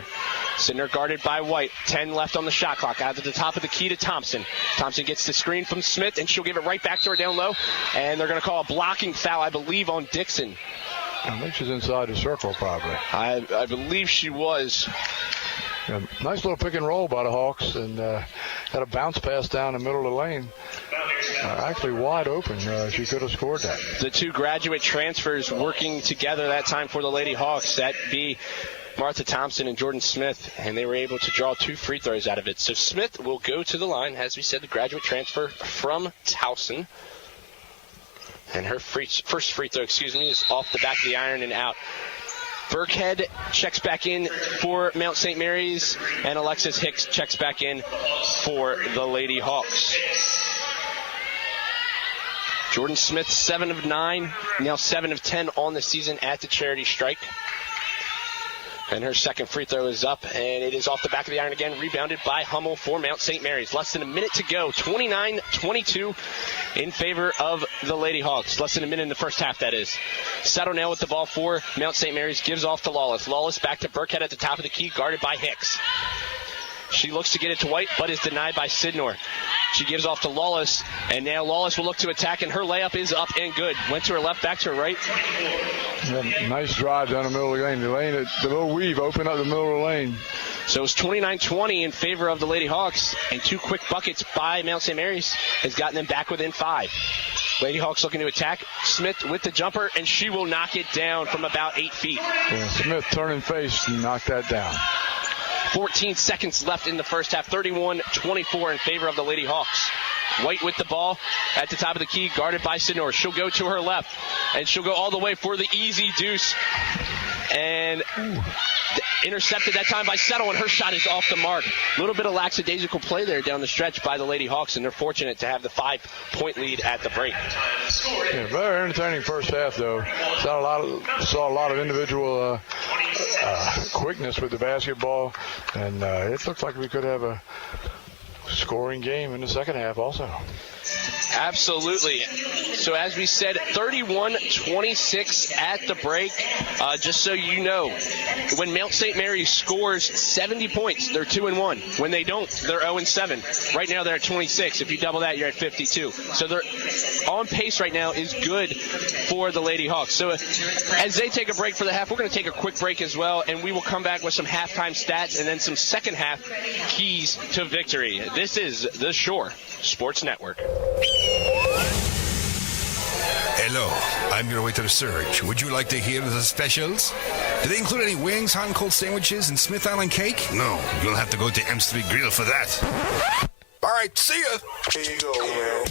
Sidnor guarded by White. 10 left on the shot clock. Out at the top of the key to Thompson. Thompson gets the screen from Smith, and she'll give it right back to her down low. And they're going to call a blocking foul, I believe, on Dixon. I think she's inside the circle, probably. I believe she was. Yeah, nice little pick and roll by the Hawks, and had a bounce pass down the middle of the lane. Actually wide open. She could have scored that. The two graduate transfers working together that time for the Lady Hawks. That be Martha Thompson and Jordan Smith, and they were able to draw 2 free throws out of it. So Smith will go to the line, as we said, the graduate transfer from Towson. And her first free throw, is off the back of the iron and out. Burkhead checks back in for Mount St. Mary's, and Alexis Hicks checks back in for the Lady Hawks. Jordan Smith, 7 of 9, now 7 of 10 on the season at the charity strike. And her second free throw is up, and it is off the back of the iron again, rebounded by Hummel for Mount St. Mary's. Less than a minute to go, 29-22 in favor of the Lady Hawks. Less than a minute in the first half, that is. Settle now with the ball for Mount St. Mary's, gives off to Lawless. Lawless back to Burkhead at the top of the key, guarded by Hicks. She looks to get it to White, but is denied by Sidnor. She gives off to Lawless, and now Lawless will look to attack, and her layup is up and good. Went to her left, back to her right. Yeah, nice drive down the middle of the lane. The little weave opened up the middle of the lane. So it's 29-20 in favor of the Lady Hawks, and 2 quick buckets by Mount St. Mary's has gotten them back within 5. Lady Hawks looking to attack. Smith with the jumper, and she will knock it down from about 8 feet. Yeah, Smith turning face and knocked that down. 14 seconds left in the first half. 31-24 in favor of the Lady Hawks. White with the ball at the top of the key, guarded by Sidnor. She'll go to her left, and she'll go all the way for the easy deuce. And intercepted that time by Settle, and her shot is off the mark. A little bit of lackadaisical play there down the stretch by the Lady Hawks, and they're fortunate to have the 5-point lead at the break. Yeah, very entertaining first half, though. Saw a lot of individual quickness with the basketball, and it looks like we could have a scoring game in the second half also. Absolutely. So as we said, 31-26 at the break. Just so you know, when Mount St. Mary's scores 70 points, they're 2-1. When they don't, they're 0-7. Right now they're at 26. If you double that, you're at 52. So they're on pace right now is good for the Lady Hawks. So as they take a break for the half, we're going to take a quick break as well, and we will come back with some halftime stats and then some second half keys to victory. This is The Shore Sports Network. Hello, I'm your waiter Serge. Would you like to hear the specials? Do they include any wings, hot and cold sandwiches, and Smith Island cake? No, you'll have to go to M Street Grill for that. All right, right, see ya. Here you go, man.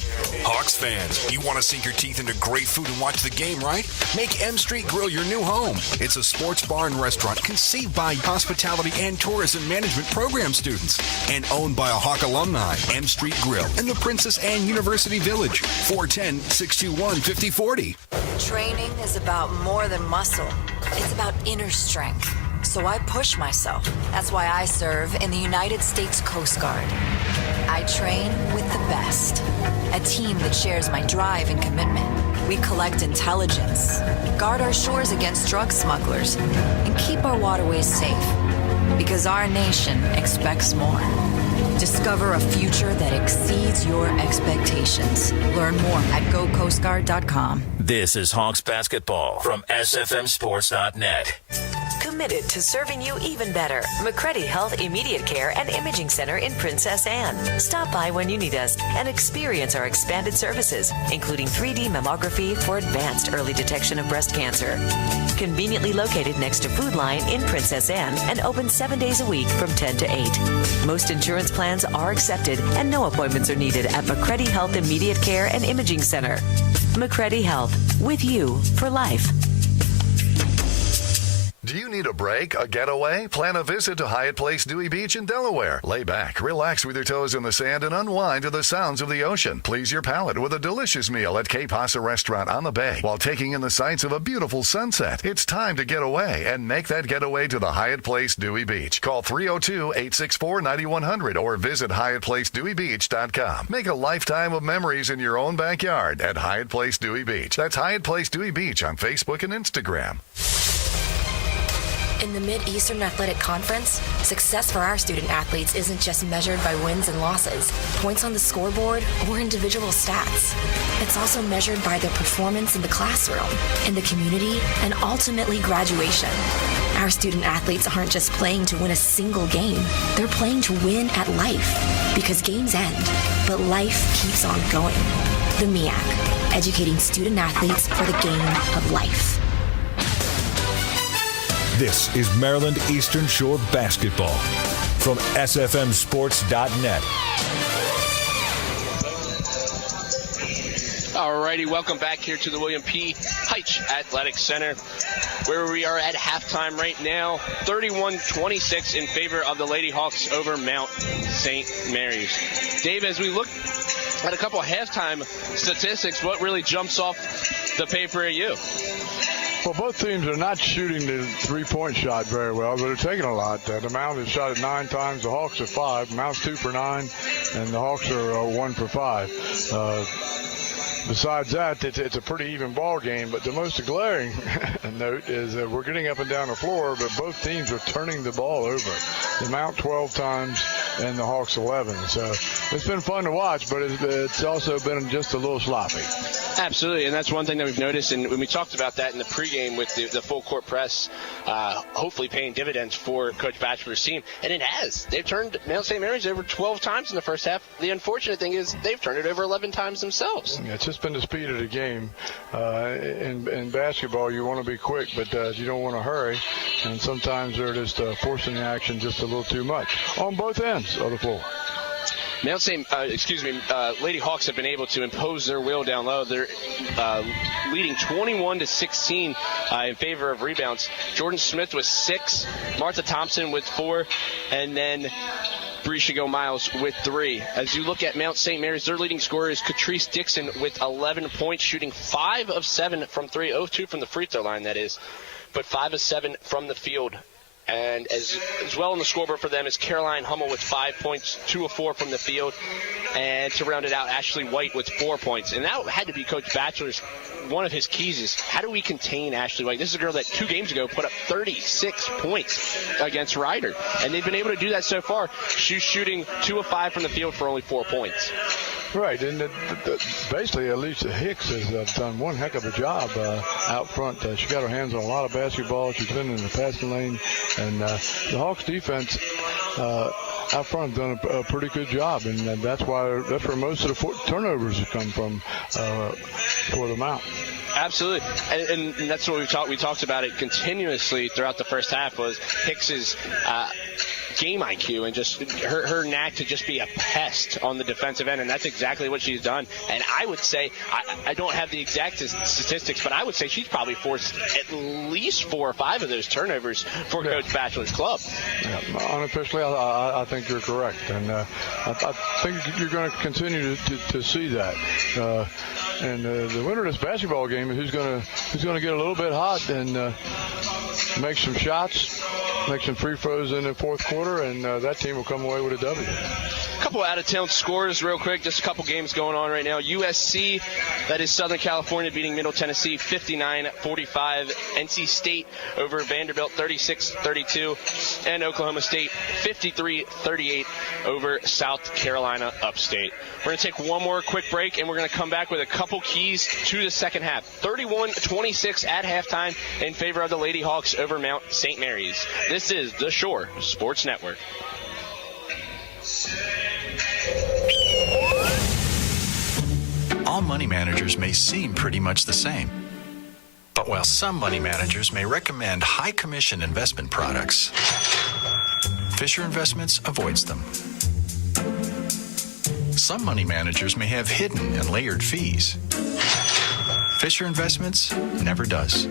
Hawks fans, you want to sink your teeth into great food and watch the game, right? Make M Street Grill your new home. It's a sports bar and restaurant conceived by hospitality and tourism management program students and owned by a Hawk alumni. M Street Grill in the Princess Anne University Village, 410-621-5040. Training is about more than muscle. It's about inner strength. So I push myself. That's why I serve in the United States Coast Guard. I train with the best. A team that shares my drive and commitment. We collect intelligence, guard our shores against drug smugglers, and keep our waterways safe. Because our nation expects more. Discover a future that exceeds your expectations. Learn more at GoCoastGuard.com. This is Hawks basketball from SFMSports.net. Committed to serving you even better. McCready Health Immediate Care and Imaging Center in Princess Anne. Stop by when you need us and experience our expanded services, including 3D mammography for advanced early detection of breast cancer. Conveniently located next to Food Line in Princess Anne and open 7 days a week from 10 to 8. Most insurance plans are accepted and no appointments are needed at McCready Health Immediate Care and Imaging Center. McCready Health, with you for life. Do you need a break, a getaway? Plan a visit to Hyatt Place Dewey Beach in Delaware. Lay back, relax with your toes in the sand, and unwind to the sounds of the ocean. Please your palate with a delicious meal at Cape Hassa Restaurant on the Bay while taking in the sights of a beautiful sunset. It's time to get away and make that getaway to the Hyatt Place Dewey Beach. Call 302-864-9100 or visit HyattPlaceDeweyBeach.com. Make a lifetime of memories in your own backyard at Hyatt Place Dewey Beach. That's Hyatt Place Dewey Beach on Facebook and Instagram. In the Mid-Eastern Athletic Conference, success for our student athletes isn't just measured by wins and losses, points on the scoreboard, or individual stats. It's also measured by their performance in the classroom, in the community, and ultimately graduation. Our student athletes aren't just playing to win a single game. They're playing to win at life, because games end, but life keeps on going. The MEAC, educating student athletes for the game of life. This is Maryland Eastern Shore basketball from SFMSports.net. Alrighty, welcome back here to the William P. Heitch Athletic Center, where we are at halftime right now. 31-26 in favor of the Lady Hawks over Mount St. Mary's. Dave, as we look at a couple of halftime statistics, what really jumps off the paper at you? Well, both teams are not shooting the three-point shot very well, but they're taking a lot. The Mount has shot it 9 times. The Hawks are 5. Mount's 2 for 9, and the Hawks are 1 for 5. Besides that, it's a pretty even ball game, but the most glaring note is that we're getting up and down the floor, but both teams are turning the ball over. The Mount 12 times and the Hawks 11. So it's been fun to watch, but it's also been just a little sloppy. Absolutely, and that's one thing that we've noticed, and when we talked about that in the pregame with the full court press, hopefully paying dividends for Coach Batchelor's team, and it has. They've turned Mount St. Mary's over 12 times in the first half. The unfortunate thing is they've turned it over 11 times themselves. Yeah, it's just been the speed of the game. In basketball, you want to be quick, but you don't want to hurry, and sometimes they're just forcing the action just a little too much on both ends of the floor. Lady Hawks have been able to impose their will down low. They're leading 21-16 in favor of rebounds. Jordan Smith with 6, Martha Thompson with 4, and then Brescia Miles with 3. As you look at Mount St. Mary's, their leading scorer is Catrice Dixon with 11 points, shooting 5 of 7 from 3, 0-2 from the free throw line, that is, but 5 of 7 from the field. And as well on the scoreboard for them is Caroline Hummel with 5 points, 2 of 4 from the field. And to round it out, Ashley White with 4 points. And that had to be Coach Batchelor's, one of his keys is how do we contain Ashley White? This is a girl that 2 games ago put up 36 points against Ryder. And they've been able to do that so far. She's shooting 2 of 5 from the field for only 4 points. Right, and basically Alicia Hicks has done one heck of a job out front. She got her hands on a lot of basketball. She's been in the passing lane, and the Hawks defense out front done a pretty good job, and that's where most of the turnovers have come from for the Mount. Absolutely, and that's what we talked about it continuously throughout the first half was Hicks's game IQ and just her knack to just be a pest on the defensive end, and that's exactly what she's done. And I would say, I don't have the exact statistics, but I would say she's probably forced at least 4 or 5 of those turnovers for Coach Batchelor's club. Yeah, unofficially, I think you're correct, and I think you're going to continue to see that. And the winner of this basketball game is who's going to get a little bit hot and make some shots, make some free throws in the fourth quarter, and that team will come away with a W. A couple out-of-town scores real quick. Just a couple games going on right now. USC, that is Southern California, beating Middle Tennessee 59-45. NC State over Vanderbilt 36-32. And Oklahoma State 53-38 over South Carolina Upstate. We're going to take one more quick break, and we're going to come back with a couple keys to the second half. 31-26 at halftime in favor of the Lady Hawks over Mount St. Mary's. This is the Shore Sports Network. All money managers may seem pretty much the same. But while some money managers may recommend high commission investment products, Fisher Investments avoids them. Some money managers may have hidden and layered fees. Fisher Investments never does.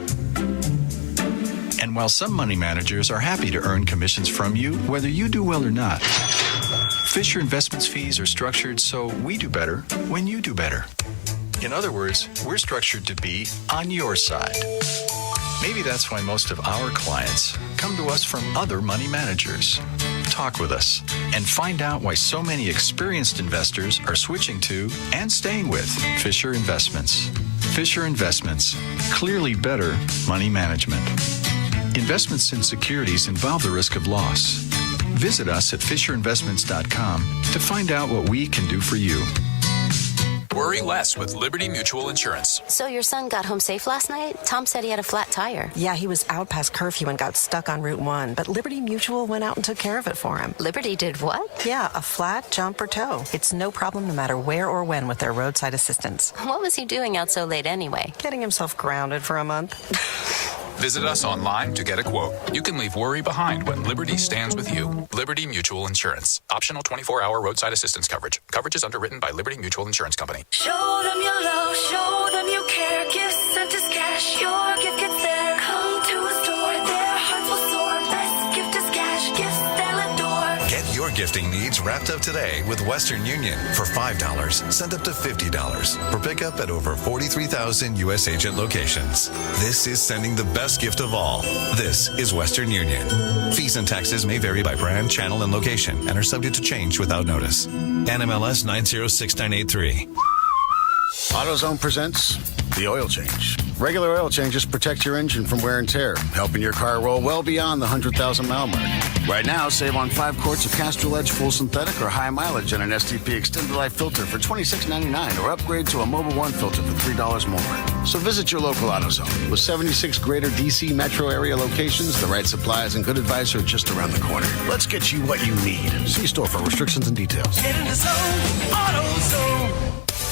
And while some money managers are happy to earn commissions from you, whether you do well or not, Fisher Investments fees are structured so we do better when you do better. In other words, we're structured to be on your side. Maybe that's why most of our clients come to us from other money managers. Talk with us and find out why so many experienced investors are switching to and staying with Fisher Investments. Fisher Investments, clearly better money management. Investments in securities involve the risk of loss. Visit us at FisherInvestments.com to find out what we can do for you. Worry less with Liberty Mutual Insurance. So your son got home safe last night? Tom said he had a flat tire. Yeah, he was out past curfew and got stuck on Route 1, but Liberty Mutual went out and took care of it for him. Liberty did what? Yeah, a flat, jump, or tow. It's no problem no matter where or when with their roadside assistance. What was he doing out so late anyway? Getting himself grounded for a month. Visit us online to get a quote. You can leave worry behind when Liberty stands with you. Liberty Mutual Insurance. Optional 24-hour roadside assistance coverage. Coverage is underwritten by Liberty Mutual Insurance Company. Show them your love, show them you care. Gifts sent as cash, your gift gets there. Come to a store, their hearts will soar. Best gift is cash, gifts they'll adore. Get your gifting needs wrapped up today with Western Union. For $5, send up to $50 for pickup at over 43,000 U.S. agent locations. This is sending the best gift of all. This is Western Union. Fees and taxes may vary by brand, channel, and location and are subject to change without notice. NMLS 906983. AutoZone presents the oil change. Regular oil changes protect your engine from wear and tear, helping your car roll well beyond the 100,000-mile mark. Right now, save on 5 quarts of Castrol Edge Full Synthetic or High Mileage and an STP Extended Life filter for $26.99 or upgrade to a Mobile One filter for $3 more. So visit your local AutoZone. With 76 greater D.C. metro area locations, the right supplies and good advice are just around the corner. Let's get you what you need. See store for restrictions and details. Get in the zone, AutoZone.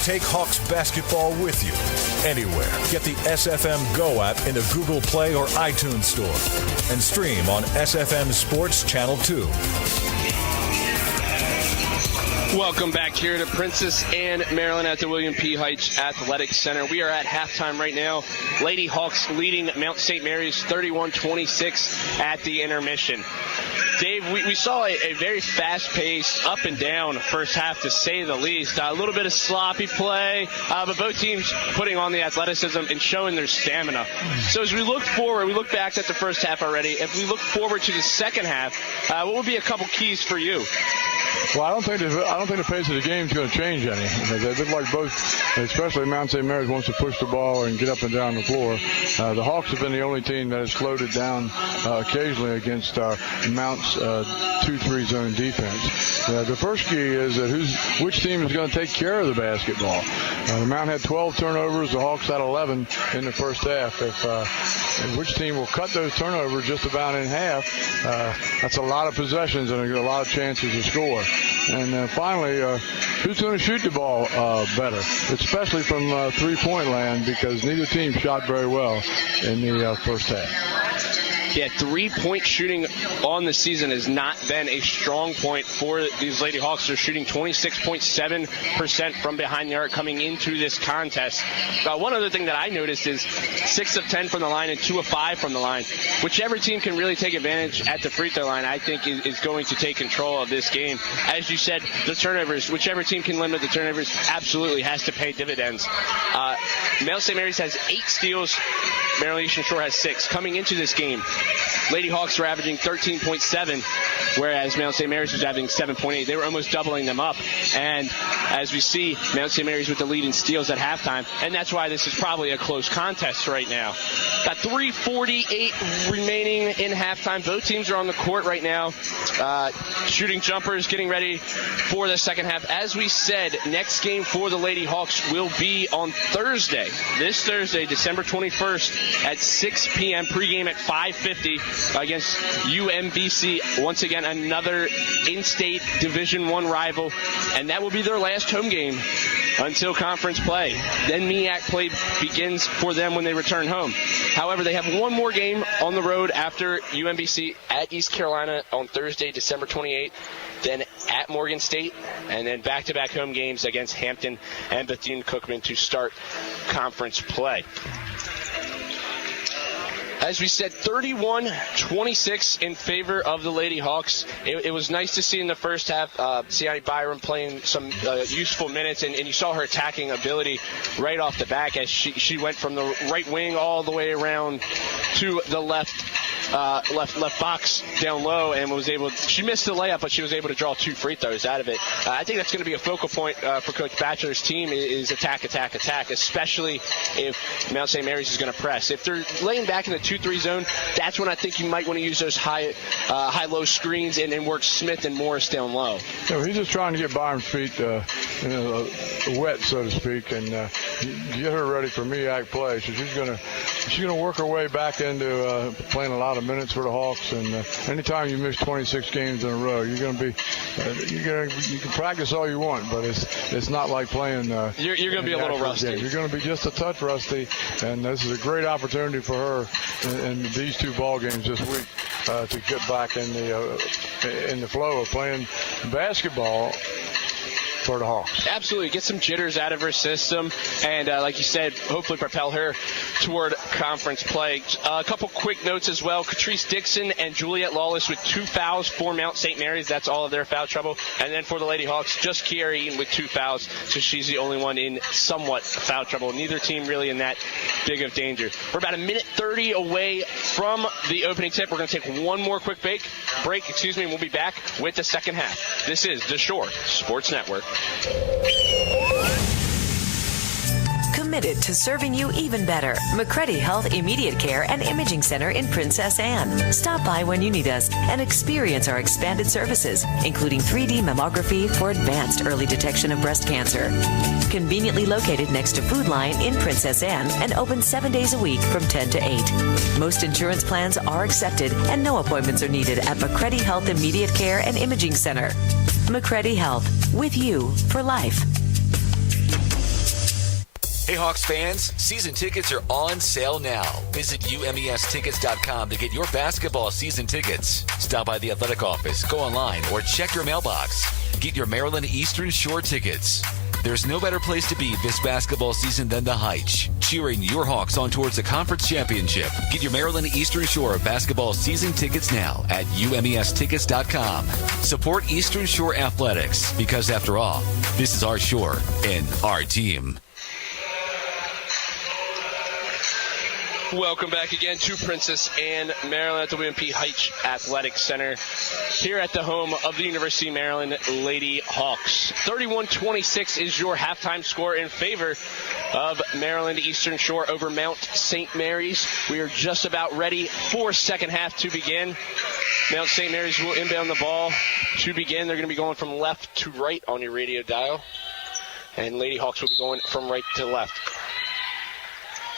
Take Hawks basketball with you anywhere. Get the SFM Go app in the Google Play or iTunes store and stream on SFM Sports Channel 2. Welcome back here to Princess Anne, Maryland at the William P. Heights Athletic Center. We are at halftime right now. Lady Hawks leading Mount St. Mary's 31-26 at the intermission. Dave, we saw a very fast-paced, up and down first half, to say the least. A little bit of sloppy play, but both teams putting on the athleticism and showing their stamina. So as we look forward, we look back at the first half already. If we look forward to the second half, what would be a couple keys for you? Well, I don't think the pace of the game is going to change any. They look like both, especially Mount St. Mary's wants to push the ball and get up and down the floor. The Hawks have been the only team that has slowed it down occasionally against Mount's 2-3 zone defense. The first key is that which team is going to take care of the basketball. Mount had 12 turnovers. The Hawks had 11 in the first half. Which team will cut those turnovers just about in half, that's a lot of possessions and a lot of chances to score. And finally, who's going to shoot the ball better, especially from three-point land, because neither team shot very well in the first half. Yeah, three-point shooting on the season has not been a strong point for these Lady Hawks. They're shooting 26.7% from behind the arc coming into this contest. One other thing that I noticed is 6 of 10 from the line and 2 of 5 from the line. Whichever team can really take advantage at the free throw line, I think is going to take control of this game. As you said, the turnovers, whichever team can limit the turnovers absolutely has to pay dividends. Mount St. Mary's has 8 steals. Maryland Eastern Shore has 6. Coming into this game, Lady Hawks were averaging 13.7, whereas Mount St. Mary's was averaging 7.8. They were almost doubling them up. And as we see, Mount St. Mary's with the lead in steals at halftime, and that's why this is probably a close contest right now. Got 3:48 remaining in halftime. Both teams are on the court right now, shooting jumpers, getting ready for the second half. As we said, next game for the Lady Hawks will be on Thursday. This Thursday, December 21st at 6 p.m. Pregame at 5:50 against UMBC. Once again, another in-state Division I rival, and that will be their last home game until conference play. Then MEAC play begins for them when they return home. However, they have one more game on the road after UMBC at East Carolina on Thursday, December 28th, then at Morgan State, and then back-to-back home games against Hampton and Bethune-Cookman to start conference play. As we said, 31-26 in favor of the Lady Hawks. It was nice to see in the first half Siani Byram playing some useful minutes, and you saw her attacking ability right off the back as she went from the right wing all the way around to the left box down low and was able. She missed the layup, but she was able to draw 2 free throws out of it. I think that's going to be a focal point for Coach Batchelor's team is attack, especially if Mount St. Mary's is going to press. If they're laying back in the 2-3 zone, that's when I think you might want to use those high-low screens and then work Smith and Morris down low. He's just trying to get Byron's feet wet, so to speak, and get her ready for MEAC play. So she's gonna work her way back into playing a lot of minutes for the Hawks. And anytime you miss 26 games in a row, you can practice all you want, but it's not like playing. You're gonna be a little rusty. Game. You're gonna be just a touch rusty, and this is a great opportunity for her in these 2 ball games this week to get back in the flow of playing basketball for the Hawks. Absolutely. Get some jitters out of her system and, like you said, hopefully propel her toward conference play. A couple quick notes as well. Catrice Dixon and Juliet Lawless with 2 fouls for Mount St. Mary's. That's all of their foul trouble. And then for the Lady Hawks, just Kiara Eaton with 2 fouls. So she's the only one in somewhat foul trouble. Neither team really in that big of danger. We're about 1:30 away from the opening tip. We're going to take one more quick break. And we'll be back with the second half. This is the Shore Sports Network. Committed to serving you even better. McCready Health Immediate Care and Imaging Center in Princess Anne. Stop by when you need us and experience our expanded services, including 3D mammography for advanced early detection of breast cancer. Conveniently located next to Food Line in Princess Anne and open 7 days a week from 10 to 8. Most insurance plans are accepted and no appointments are needed at McCready Health Immediate Care and Imaging Center. McCready Health, with you for life. Hey Hawks fans, season tickets are on sale now. Visit UMEStickets.com to get your basketball season tickets. Stop by the athletic office, go online, or check your mailbox. Get your Maryland Eastern Shore tickets. There's no better place to be this basketball season than the Heights, cheering your Hawks on towards the conference championship. Get your Maryland Eastern Shore basketball season tickets now at UMEStickets.com. Support Eastern Shore Athletics because, after all, this is our shore and our team. Welcome back again to Princess Anne, Maryland at the William P. Heights Athletic Center here at the home of the University of Maryland Lady Hawks. 31-26 is your halftime score in favor of Maryland Eastern Shore over Mount St. Mary's. We are just about ready for second half to begin. Mount St. Mary's will inbound the ball to begin. They're going to be going from left to right on your radio dial. And Lady Hawks will be going from right to left.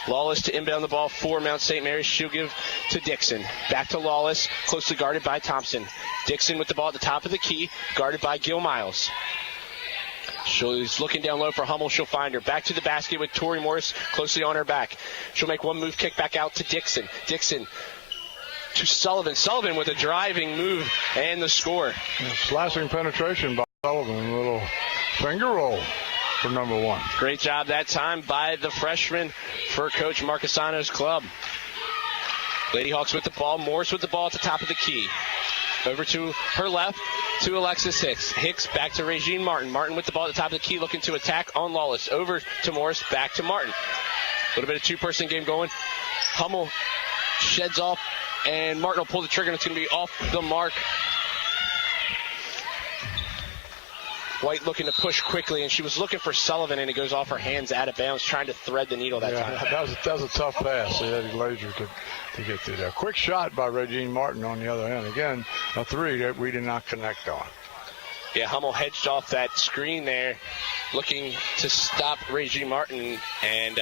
Lawless to inbound the ball for Mount St. Mary's. She'll give to Dixon. Back to Lawless, closely guarded by Thompson. Dixon with the ball at the top of the key, guarded by Gil Miles. She's looking down low for Hummel. She'll find her. Back to the basket with Tori Morris closely on her back. She'll make one move, kick back out to Dixon. Dixon to Sullivan. Sullivan with a driving move and the score. Slashing penetration by Sullivan. A little finger roll for number 1. Great job that time by the freshman for Coach Marquesano's club. Lady Hawks with the ball. Morris with the ball at the top of the key. Over to her left to Alexis Hicks. Hicks back to Regine Martin. Martin with the ball at the top of the key looking to attack on Lawless. Over to Morris, back to Martin. A little bit of two-person game going. Hummel sheds off, and Martin will pull the trigger, and it's going to be off the mark. White looking to push quickly, and she was looking for Sullivan, and it goes off her hands out of bounds, trying to thread the needle that time. That was a tough pass. They had Glazier to get through there. Quick shot by Regine Martin on the other end. Again, a 3 that we did not connect on. Yeah, Hummel hedged off that screen there, looking to stop Regine Martin, and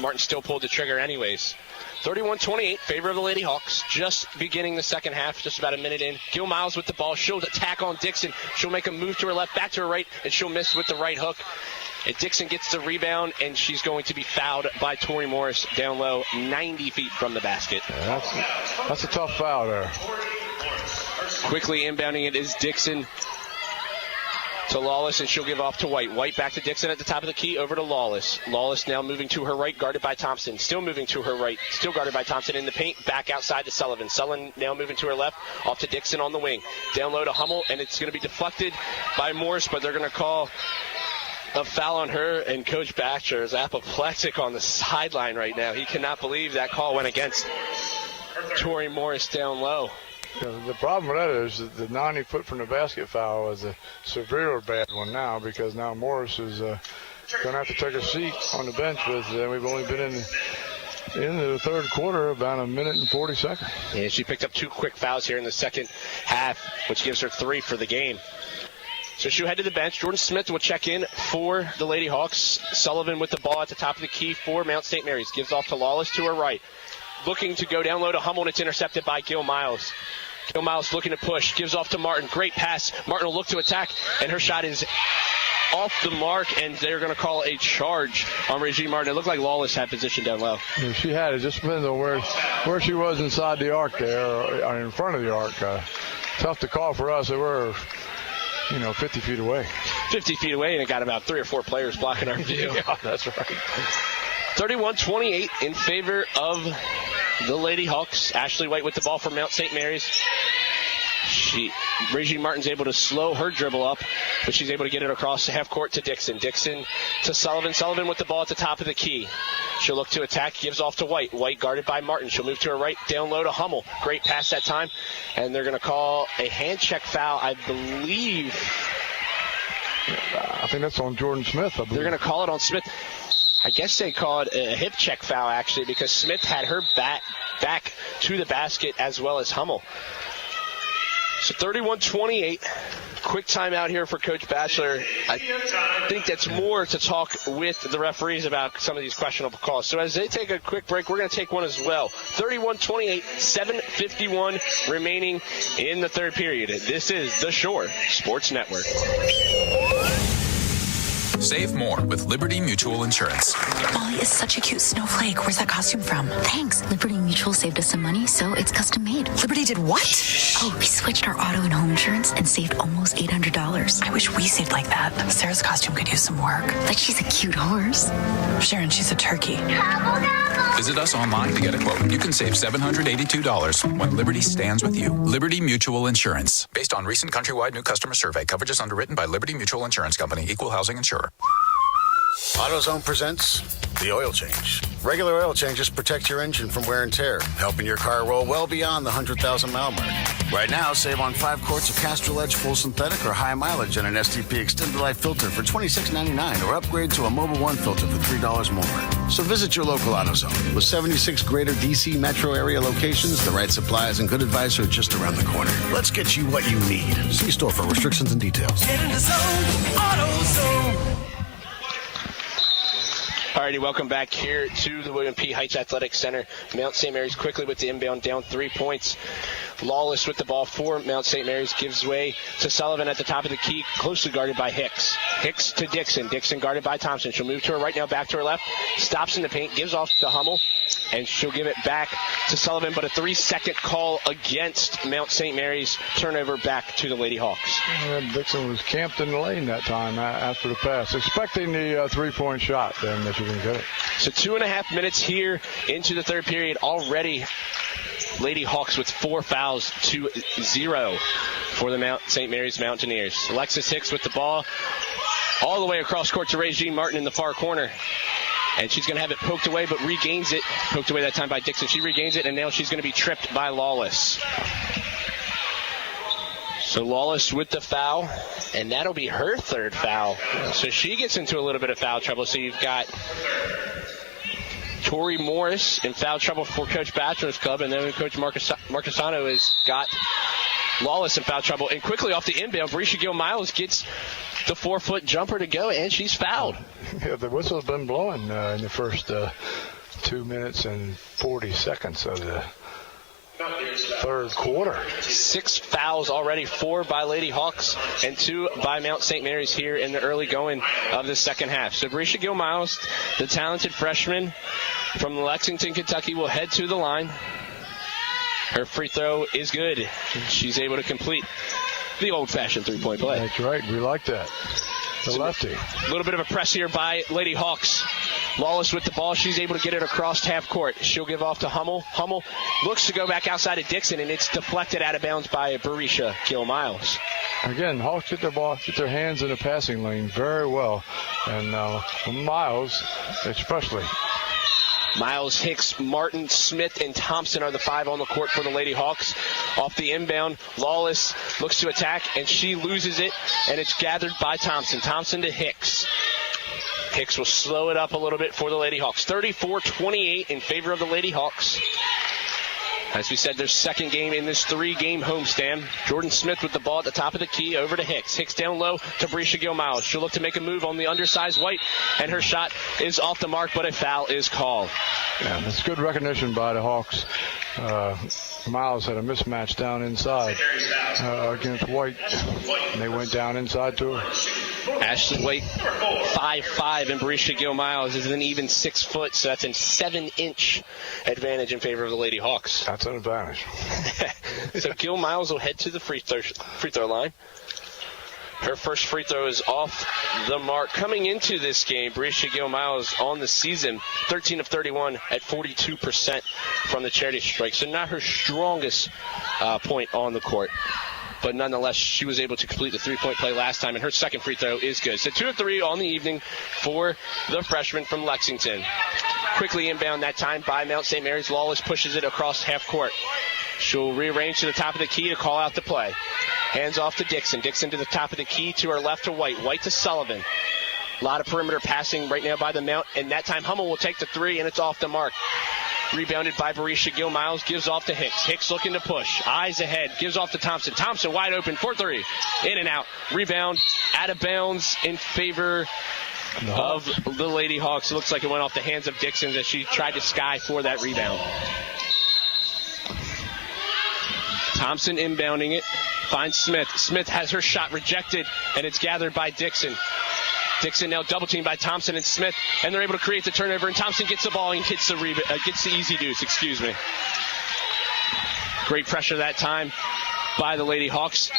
Martin still pulled the trigger anyways. 31-28, favor of the Lady Hawks. Just beginning the second half, just about a minute in. Gil Miles with the ball. She'll attack on Dixon. She'll make a move to her left, back to her right, and she'll miss with the right hook. And Dixon gets the rebound, and she's going to be fouled by Tori Morris down low, 90 feet from the basket. Yeah, that's a tough foul there. Quickly inbounding it is Dixon to Lawless, and she'll give off to White. White back to Dixon at the top of the key, over to Lawless. Lawless now moving to her right, guarded by Thompson. Still moving to her right, still guarded by Thompson in the paint, back outside to Sullivan. Sullivan now moving to her left, off to Dixon on the wing. Down low to Hummel, and it's going to be deflected by Morris, but they're going to call a foul on her, and Coach Batcher is apoplectic on the sideline right now. He cannot believe that call went against Tori Morris down low. Yeah, the problem with that is that the 90-foot from the basket foul was a severe bad one now, because now Morris is going to have to take a seat on the bench with we've only been in the third quarter about a minute and 40 seconds. Yeah, she picked up 2 quick fouls here in the second half, which gives her 3 for the game. So she'll head to the bench. Jordan Smith will check in for the Lady Hawks. Sullivan with the ball at the top of the key for Mount St. Mary's. Gives off to Lawless to her right. Looking to go down low to Hummel, and it's intercepted by Gil Miles. Gil Miles looking to push. Gives off to Martin. Great pass. Martin will look to attack, and her shot is off the mark, and they're going to call a charge on Regine Martin. It looked like Lawless had position down low. Yeah, she had it. Just depends on where she was inside the arc there, or in front of the arc. Tough to call for us. They were 50 feet away. 50 feet away, and it got about 3 or 4 players blocking our view. Yeah, that's right. 31-28 in favor of the Lady Hawks. Ashley White with the ball from Mount St. Mary's. Regine Martin's able to slow her dribble up, but she's able to get it across the half court to Dixon. Dixon to Sullivan. Sullivan with the ball at the top of the key. She'll look to attack, gives off to White. White guarded by Martin. She'll move to her right, down low to Hummel. Great pass that time, and they're going to call a hand check foul, I believe. I think that's on Jordan Smith. They're going to call it on Smith. I guess they called a hip check foul, actually, because Smith had her back to the basket as well as Hummel. So 31-28. Quick timeout here for Coach Batchelor. I think that's more to talk with the referees about some of these questionable calls. So as they take a quick break, we're going to take one as well. 31-28, 7:51 remaining in the third period. This is the Shore Sports Network. Save more with Liberty Mutual Insurance. Molly is such a cute snowflake. Where's that costume from? Thanks. Liberty Mutual saved us some money, so it's custom made. Liberty did what? Oh, we switched our auto and home insurance and saved almost $800. I wish we saved like that. Sarah's costume could use some work. But she's a cute horse. Sharon, she's a turkey. Visit us online to get a quote. You can save $782 when Liberty stands with you. Liberty Mutual Insurance. Based on recent countrywide new customer survey. Coverage is underwritten by Liberty Mutual Insurance Company. Equal housing insurer. AutoZone presents the oil change. Regular oil changes protect your engine from wear and tear, helping your car roll well beyond the 100,000-mile mark. Right now, save on 5 quarts of Castrol Edge full synthetic or high mileage and an STP extended life filter for $26.99, or upgrade to a Mobil 1 filter for $3 more. So visit your local AutoZone. With 76 greater DC metro area locations, the right supplies and good advice are just around the corner. Let's get you what you need. See store for restrictions and details. Get in the zone, AutoZone. Alrighty, welcome back here to the William P. Heights Athletic Center. Mount St. Mary's quickly with the inbound, down 3 points. Lawless with the ball for Mount St. Mary's, gives way to Sullivan at the top of the key, closely guarded by Hicks. Hicks to Dixon. Dixon guarded by Thompson. She'll move to her right now, back to her left. Stops in the paint, gives off to Hummel, and she'll give it back to Sullivan, but a 3-second call against Mount St. Mary's. Turnover back to the Lady Hawks. Dixon was camped in the lane that time after the pass, expecting the three-point shot, then that you can get it. So 2.5 minutes here into the third period already. Lady Hawks with 4 fouls to 0 for the Mount St. Mary's Mountaineers. Alexis Hicks with the ball all the way across court to Regine Martin in the far corner. And she's going to have it poked away, but regains it. Poked away that time by Dixon. She regains it, and now she's going to be tripped by Lawless. So Lawless with the foul, and that'll be her third foul. So she gets into a little bit of foul trouble. So you've got Tori Morris in foul trouble for Coach Bachelor's Club, and then Coach Marcusano has got Lawless in foul trouble. And quickly off the inbound, Brescia Gill-Miles gets the 4-foot jumper to go, and she's fouled. Yeah, the whistle's been blowing in the first 2 minutes and 40 seconds of the third quarter. 6 fouls already, 4 by Lady Hawks and 2 by Mount St. Mary's here in the early going of the second half. So Brescia Gill-Miles, the talented freshman from Lexington, Kentucky, will head to the line. Her free throw is good. She's able to complete the old-fashioned three-point play. That's right. We like that. The lefty. A little bit of a press here by Lady Hawks. Lawless with the ball. She's able to get it across half court. She'll give off to Hummel. Hummel looks to go back outside of Dixon, and it's deflected out of bounds by Brescia Gill-Miles. Again, Hawks get their hands in the passing lane very well, and Miles especially. Miles, Hicks, Martin, Smith, and Thompson are the 5 on the court for the Lady Hawks. Off the inbound, Lawless looks to attack, and she loses it, and it's gathered by Thompson. Thompson to Hicks. Hicks will slow it up a little bit for the Lady Hawks. 34-28 in favor of the Lady Hawks. As we said, their second game in this 3-game homestand. Jordan Smith with the ball at the top of the key, over to Hicks. Hicks down low to Brescia Gill-Miles. She'll look to make a move on the undersized White, and her shot is off the mark, but a foul is called. Yeah, that's good recognition by the Hawks. Miles had a mismatch down inside against White, and they went down inside to her. Ashley White, 5'5", and Brescia Gill-Miles is an even 6 foot, so that's a 7-inch advantage in favor of the Lady Hawks. That's an advantage. So Gill-Miles will head to the free throw line. Her first free throw is off the mark. Coming into this game, Brescia Gill-Miles on the season, 13 of 31 at 42% from the charity strike. So not her strongest point on the court. But nonetheless, she was able to complete the three-point play last time, and her second free throw is good. So 2 of 3 on the evening for the freshman from Lexington. Quickly inbound that time by Mount St. Mary's. Lawless pushes it across half court. She'll rearrange to the top of the key to call out the play. Hands off to Dixon. Dixon to the top of the key to her left to White. White to Sullivan. A lot of perimeter passing right now by the Mount, and that time Hummel will take the 3, and it's off the mark. Rebounded by Brescia Gill-Miles, gives off to Hicks. Hicks looking to push, eyes ahead, gives off to Thompson. Thompson wide open for 3, in and out. Rebound, out of bounds in favor of the Lady Hawks. It looks like it went off the hands of Dixon as she tried to sky for that rebound. Thompson inbounding it, finds Smith. Smith has her shot rejected, and it's gathered by Dixon. Dixon now double teamed by Thompson and Smith, and they're able to create the turnover, and Thompson gets the ball and gets the easy deuce, Great pressure that time by the Lady Hawks.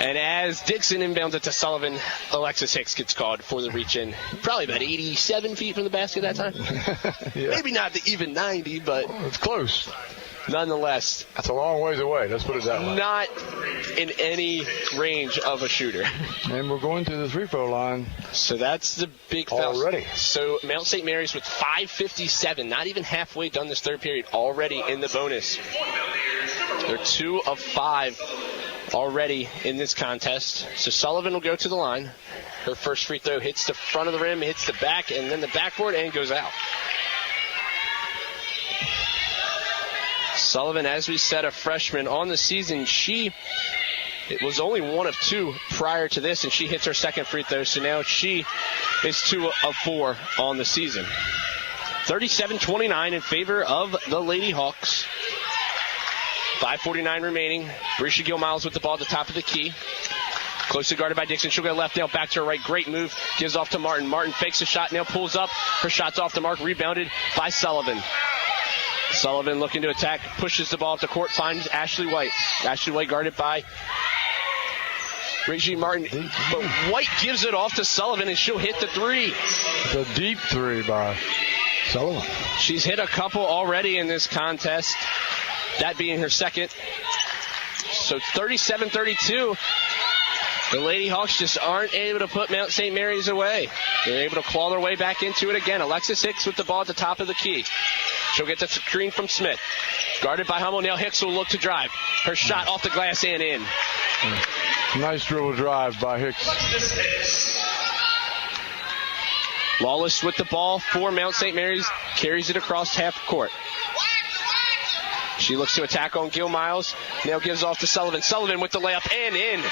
And as Dixon inbounds it to Sullivan, Alexis Hicks gets called for the reach-in. Probably about 87 feet from the basket that time. Yeah. Maybe not even 90, but it's close. Nonetheless, that's a long ways away. Let's put it that way. Not in any range of a shooter. And we're going to the free-throw line. So that's the big foul. Already. So Mount St. Mary's with 5:57, not even halfway done this third period, already in the bonus. They're 2 of 5 already in this contest. So Sullivan will go to the line. Her first free throw hits the front of the rim, hits the back, and then the backboard, and goes out. Sullivan, as we said, a freshman on the season. She It was only 1 of 2 prior to this, and she hits her second free throw, so now she is 2 of 4 on the season. 37-29 in favor of the Lady Hawks. 5:49 remaining. Brescia Gill-Miles with the ball at the top of the key. Closely guarded by Dixon. She'll go left now, back to her right. Great move. Gives off to Martin. Martin fakes a shot, now pulls up. Her shot's off the mark, rebounded by Sullivan. Sullivan looking to attack, pushes the ball up the court, finds Ashley White. Ashley White guarded by Reggie Martin. But White gives it off to Sullivan, and she'll hit the three. The deep three by Sullivan. She's hit a couple already in this contest, that being her second. So 37-32. The Lady Hawks just aren't able to put Mount St. Mary's away. They're able to claw their way back into it again. Alexis Hicks with the ball at the top of the key. She'll get the screen from Smith. Guarded by Hummel. Now Hicks will look to drive. Her shot off the glass and in. Nice dribble drive by Hicks. Lawless with the ball for Mount St. Mary's. Carries it across half court. She looks to attack on Gill-Miles. Now gives off to Sullivan. Sullivan with the layup and in.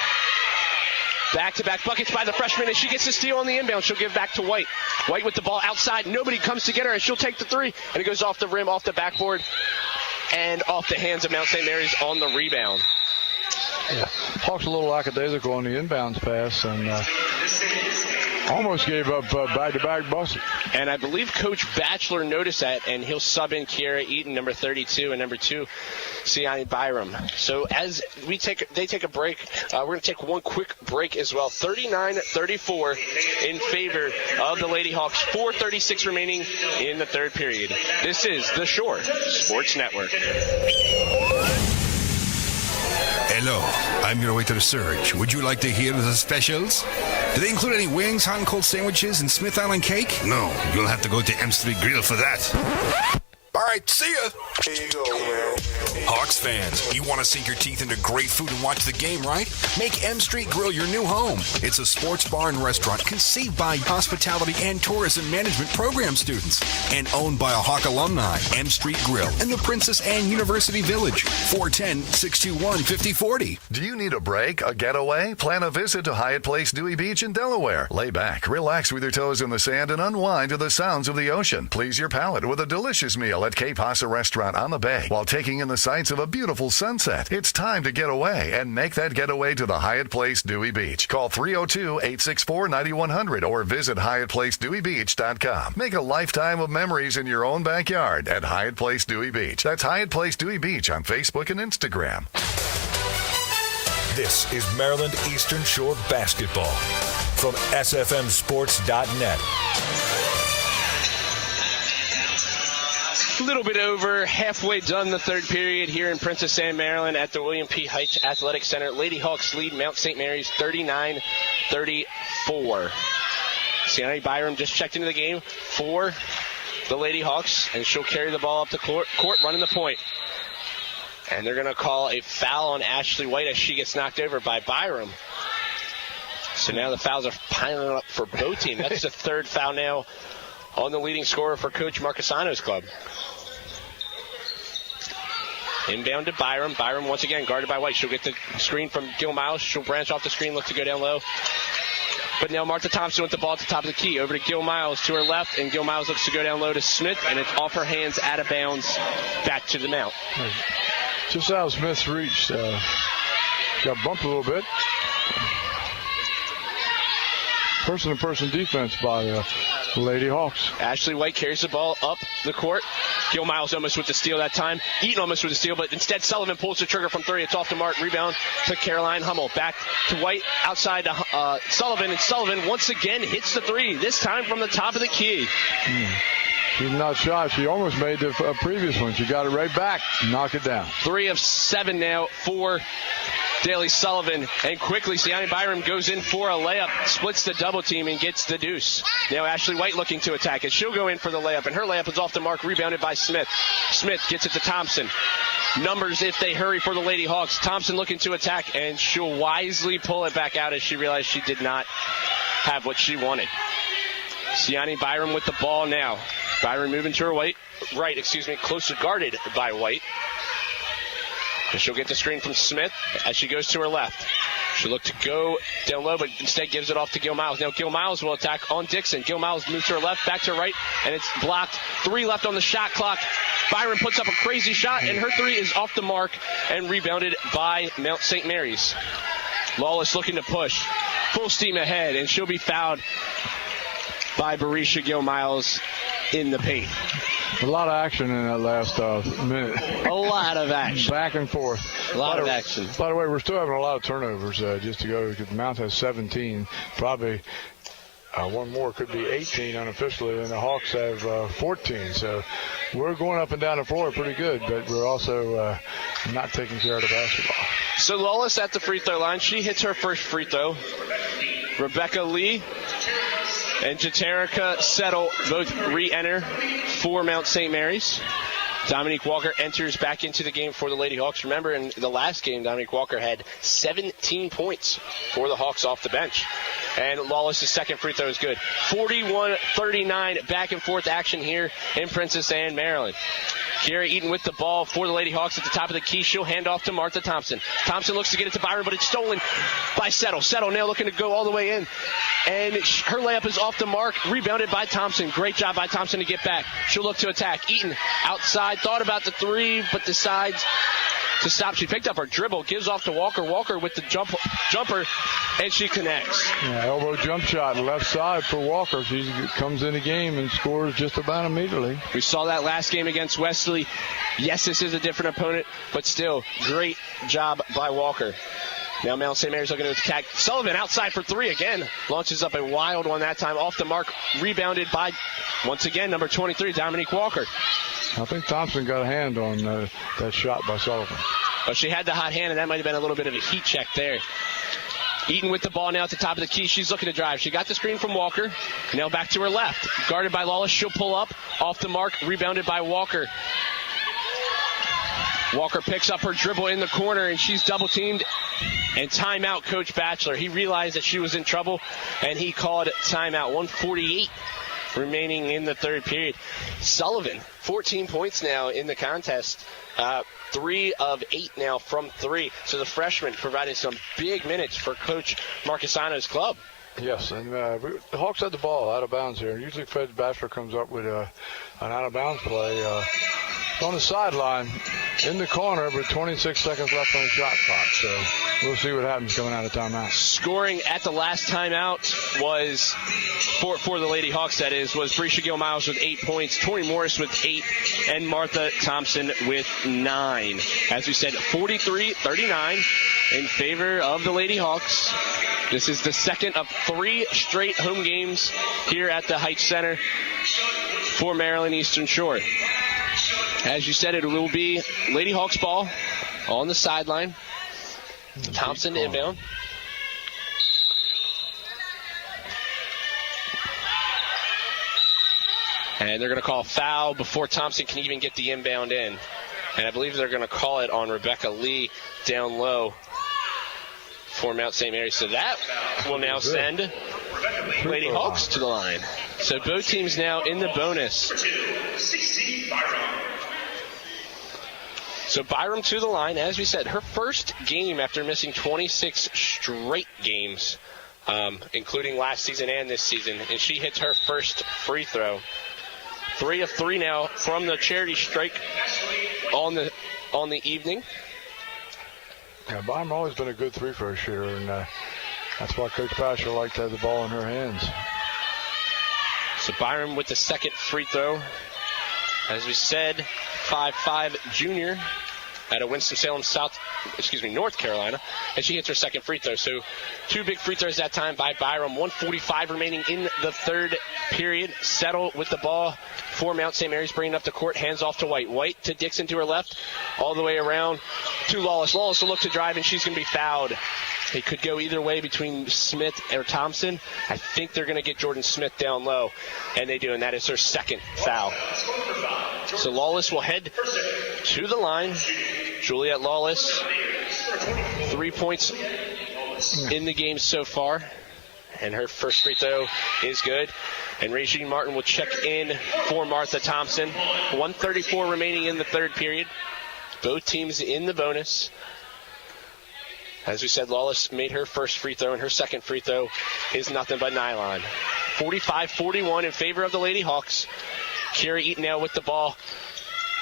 Back-to-back buckets by the freshman, and she gets the steal on the inbound. She'll give back to White. White with the ball outside. Nobody comes to get her, and she'll take the three. And it goes off the rim, off the backboard, and off the hands of Mount St. Mary's on the rebound. Yeah, Hawks a little lackadaisical on the inbounds pass, and almost gave up back-to-back buckets. And I believe Coach Batchelor noticed that, and he'll sub in Kiara Eaton, number 32, and number 2, Siani Byram. So as they take a break, we're going to take one quick break as well. 39-34 in favor of the Lady Hawks. 4:36 remaining in the third period. This is the Shore Sports Network. Hello, I'm your waiter Serge. Would you like to hear the specials? Do they include any wings, hot and cold sandwiches, and Smith Island cake? No, you'll have to go to M Street Grill for that. All right, see ya. Here you go, man. Hawks fans, you want to sink your teeth into great food and watch the game, right? Make M Street Grill your new home. It's a sports bar and restaurant conceived by hospitality and tourism management program students and owned by a Hawk alumni. M Street Grill in the Princess Anne University Village, 410-621-5040. Do you need a break, a getaway? Plan a visit to Hyatt Place Dewey Beach in Delaware. Lay back, relax with your toes in the sand, and unwind to the sounds of the ocean. Please your palate with a delicious meal at Cape Hassa Restaurant on the Bay while taking in the sights of a beautiful sunset. It's time to get away and make that getaway to the Hyatt Place Dewey Beach. Call 302-864-9100 or visit HyattPlaceDeweyBeach.com. Make a lifetime of memories in your own backyard at Hyatt Place Dewey Beach. That's Hyatt Place Dewey Beach on Facebook and Instagram. This is Maryland Eastern Shore basketball from SFMSports.net. A little bit over halfway done the third period here in Princess Anne, Maryland at the William P. Heights Athletic Center. Lady Hawks lead Mount St. Mary's 39-34. Siani Byram just checked into the game for the Lady Hawks, and she'll carry the ball up the court running the point. And they're going to call a foul on Ashley White as she gets knocked over by Byram. So now the fouls are piling up for both teams. That's the third foul now on the leading scorer for Coach Marcasano's club. Inbound to Byram. Byram once again guarded by White. She'll get the screen from Gill-Miles. She'll branch off the screen, look to go down low. But now Martha Thompson with the ball at the top of the key. Over to Gill-Miles to her left, and Gill-Miles looks to go down low to Smith, and it's off her hands, out of bounds, back to the Mount. Just out of Smith's reach. Got bumped a little bit. Person-to-person defense by the Lady Hawks. Ashley White carries the ball up the court. Gill-Miles almost with the steal that time. Eaton almost with the steal, but instead Sullivan pulls the trigger from three. It's off the mark. Rebound to Caroline Hummel. Back to White, outside to Sullivan, and Sullivan once again hits the three, this time from the top of the key. She's not shy. She almost made the previous one. She got it right back. Knock it down. 3 of 7 now for Daly Sullivan, and quickly Siani Byram goes in for a layup, splits the double team and gets the deuce. Now Ashley White looking to attack it. She'll go in for the layup, and her layup is off the mark, rebounded by Smith. Smith gets it to Thompson. Numbers if they hurry for the Lady Hawks. Thompson looking to attack, and she'll wisely pull it back out as she realized she did not have what she wanted. Siani Byram with the ball now. Byram moving to her right, closer guarded by White. And she'll get the screen from Smith as she goes to her left. She'll look to go down low, but instead gives it off to Gil Miles. Now Gil Miles will attack on Dixon. Gil Miles moves to her left, back to her right, and it's blocked. 3 left on the shot clock. Byron puts up a crazy shot, and her 3 is off the mark and rebounded by Mount St. Mary's. Lawless looking to push. Full steam ahead, and she'll be fouled by Barisha Gil Miles in the paint. A lot of action in that last minute. A lot of action. Back and forth. A lot of action. By the way, we're still having a lot of turnovers just to go. Because Mount has 17. Probably one more could be 18 unofficially, and the Hawks have 14. So we're going up and down the floor pretty good, but we're also not taking care of the basketball. So Lawless at the free throw line. She hits her first free throw. Rebecca Lee and Jaterica Settle both re-enter for Mount St. Mary's. Dominique Walker enters back into the game for the Lady Hawks. Remember, in the last game, Dominique Walker had 17 points for the Hawks off the bench. And Lawless' second free throw is good. 41-39 back and forth action here in Princess Anne, Maryland. Kiera Eaton with the ball for the Lady Hawks at the top of the key. She'll hand off to Martha Thompson. Thompson looks to get it to Byron, but it's stolen by Settle. Settle now looking to go all the way in. And her layup is off the mark, rebounded by Thompson. Great job by Thompson to get back. She'll look to attack. Eaton outside, thought about the 3, but decides to stop. She picked up her dribble, gives off to Walker. Walker with the jumper, and she connects. Yeah, elbow jump shot left side for Walker. She comes in the game and scores just about immediately. We saw that last game against Wesley. Yes, this is a different opponent, but still, great job by Walker. Now Mount St. Mary's looking to attack. Sullivan outside for 3 again. Launches up a wild one that time. Off the mark. Rebounded by, once again, number 23, Dominique Walker. I think Thompson got a hand on that shot by Sullivan. But she had the hot hand, and that might have been a little bit of a heat check there. Eaton with the ball now at the top of the key. She's looking to drive. She got the screen from Walker. Now back to her left. Guarded by Lawless. She'll pull up. Off the mark. Rebounded by Walker. Walker picks up her dribble in the corner, and she's double-teamed. And timeout, Coach Batchelor. He realized that she was in trouble, and he called timeout. 1:48 remaining in the third period. Sullivan, 14 points now in the contest. 3 of 8 now from 3. So the freshman provided some big minutes for Coach Marquesano's club. Yes, and the Hawks had the ball out of bounds here. Usually Fred Batchelor comes up with an out-of-bounds play. On the sideline, in the corner, but 26 seconds left on the shot clock. So we'll see what happens coming out of timeout. Scoring at the last timeout was, for the Lady Hawks, that is, was Barisha Gil Miles with 8 points, Tori Morris with 8, and Martha Thompson with 9. As we said, 43-39 in favor of the Lady Hawks. This is the second of 3 straight home games here at the Heights Center for Maryland Eastern Shore. As you said, it will be Lady Hawks ball on the sideline. Thompson inbound. And they're going to call a foul before Thompson can even get the inbound in. And I believe they're going to call it on Rebecca Lee down low for Mount St. Mary's. So that will now send Lady Hawks to the line. So both teams now in the bonus. So Byram to the line. As we said, her first game after missing 26 straight games, including last season and this season. And she hits her first free throw. 3 of 3 now from the charity strike on the evening. Yeah, Byram always been a good three-throw shooter, and that's why Coach Batchelor liked to have the ball in her hands. So Byram with the second free throw. As we said, 5'5" junior out of Winston-Salem, North Carolina, and she hits her second free throw. So 2 big free throws that time by Byram. 1:45 remaining in the third period. Settle with the ball for Mount St. Mary's, bringing up the court, hands off to White. White to Dixon to her left, all the way around to Lawless. Lawless will look to drive, and she's going to be fouled. It could go either way between Smith or Thompson. I think they're going to get Jordan Smith down low, and they do, and that is her second foul. So Lawless will head to the line. Juliet Lawless, 3 points in the game so far, and her first free throw is good. And Regine Martin will check in for Martha Thompson. 1:34 remaining in the third period. Both teams in the bonus. As we said, Lawless made her first free throw, and her second free throw is nothing but nylon. 45-41 in favor of the Lady Hawks. Kira Eaton now with the ball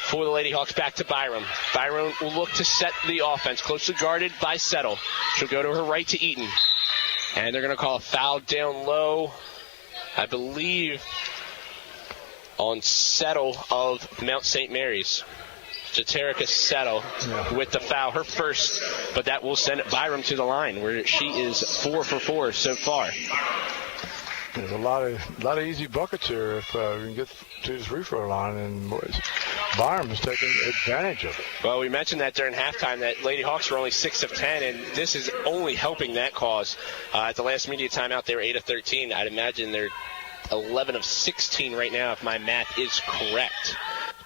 for the Lady Hawks. Back to Byram. Byram will look to set the offense. Closely guarded by Settle. She'll go to her right to Eaton. And they're going to call a foul down low, I believe, on Settle of Mount St. Mary's. Jaterica Settle with the foul, her first, but that will send Byram to the line, where she is 4 for 4 so far. There's a lot of easy buckets here if we can get to the free throw line, and Byram is taking advantage of it. Well, we mentioned that during halftime that Lady Hawks were only 6 of 10, and this is only helping that cause. At the last media timeout, they were 8 of 13. I'd imagine they're 11 of 16 right now, if my math is correct.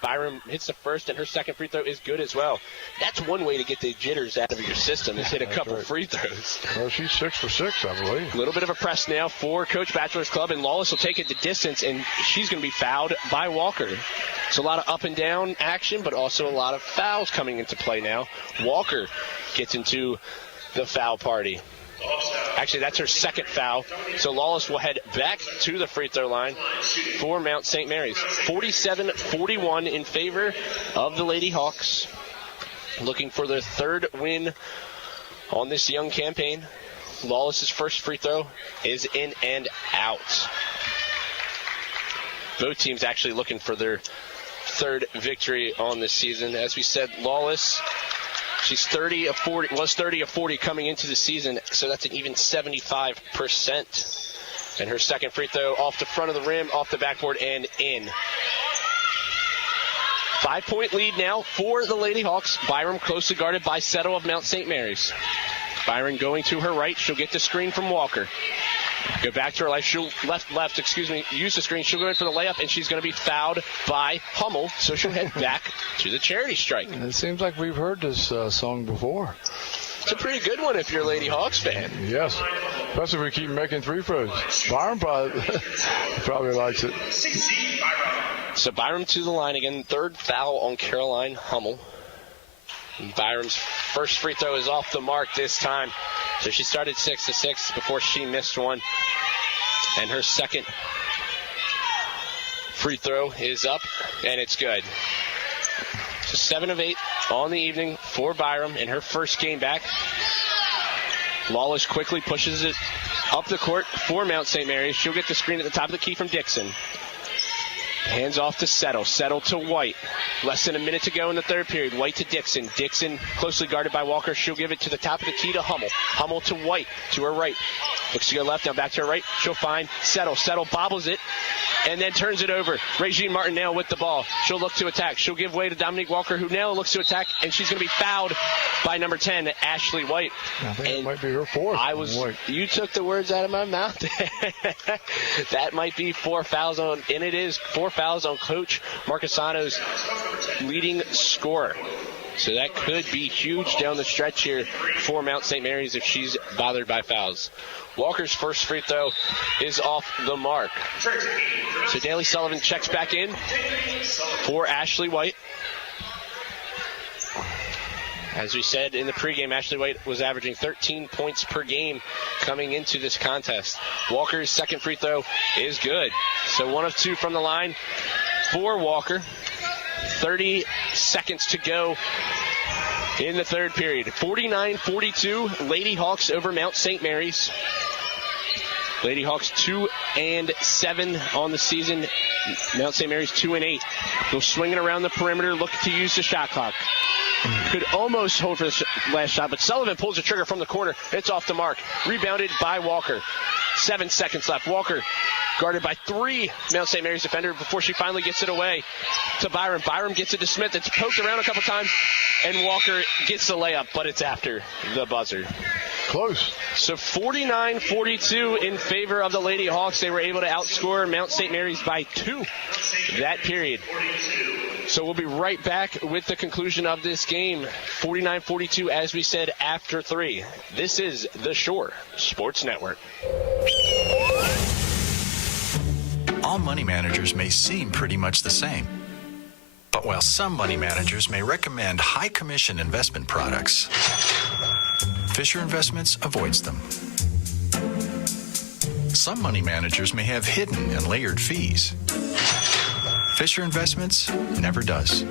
Byram hits the first, and her second free throw is good as well. That's one way to get the jitters out of your system, is hit a couple free throws. Well, she's 6 for 6, I believe. A little bit of a press now for Coach Batchelor's club, and Lawless will take it the distance, and she's going to be fouled by Walker. It's a lot of up and down action, but also a lot of fouls coming into play now. Walker gets into the foul party. Actually, that's her second foul. So Lawless will head back to the free throw line for Mount St. Mary's. 47-41 in favor of the Lady Hawks. Looking for their third win on this young campaign. Lawless's first free throw is in and out. Both teams actually looking for their third victory on this season. As we said, Lawless, she's 30 of 40, was 30 of 40 coming into the season, so that's an even 75%. And her second free throw off the front of the rim, off the backboard, and in. 5-point lead now for the Lady Hawks. Byram closely guarded by Settle of Mount St. Mary's. Byram going to her right. She'll get the screen from Walker. Go back to her left. She'll use the screen. She'll go in for the layup, and she's going to be fouled by Hummel, so she'll head back to the charity strike. It seems like we've heard this song before. It's a pretty good one if you're a Lady Hawks fan. Yes, especially if we keep making free throws. Byram probably likes it. So Byram to the line again. Third foul on Caroline Hummel. And Byram's first free throw is off the mark this time. So she started 6 of 6 before she missed one. And her second free throw is up, and it's good. So 7 of 8 on the evening for Byram in her first game back. Lawless quickly pushes it up the court for Mount St. Mary's. She'll get the screen at the top of the key from Dixon. Hands off to Settle. Settle to White. Less than a minute to go in the third period. White to Dixon. Dixon closely guarded by Walker. She'll give it to the top of the key to Hummel. Hummel to White. To her right. Looks to go left. Now back to her right. She'll find Settle. Settle bobbles it and then turns it over. Regine Martin now with the ball. She'll look to attack. She'll give way to Dominique Walker, who now looks to attack, and she's going to be fouled by number 10, Ashley White. I think it might be her fourth. You took the words out of my mouth. That might be 4 fouls on, and it is 4 fouls on Coach Marcasano's leading scorer. So that could be huge down the stretch here for Mount St. Mary's if she's bothered by fouls. Walker's first free throw is off the mark. So Daly Sullivan checks back in for Ashley White. As we said in the pregame, Ashley White was averaging 13 points per game coming into this contest. Walker's second free throw is good. So 1 of 2 from the line for Walker. 30 seconds to go in the third period. 49-42, Lady Hawks over Mount St. Mary's. Lady Hawks 2-7 on the season. Mount St. Mary's 2-8. They'll swing it around the perimeter, look to use the shot clock. Could almost hold for the last shot, but Sullivan pulls the trigger from the corner. It's off the mark. Rebounded by Walker. 7 seconds left. Walker guarded by 3 Mount St. Mary's defender before she finally gets it away to Byram. Byram gets it to Smith. It's poked around a couple times, and Walker gets the layup, but it's after the buzzer. Close. So 49-42 in favor of the Lady Hawks. They were able to outscore Mount St. Mary's by 2 that period. So we'll be right back with the conclusion of this game. 49-42, as we said, after 3. This is the Shore Sports Network. All money managers may seem pretty much the same, But while some money managers may recommend high commission investment products, Fisher Investments avoids them. Some money managers may have hidden and layered fees. Fisher Investments never does.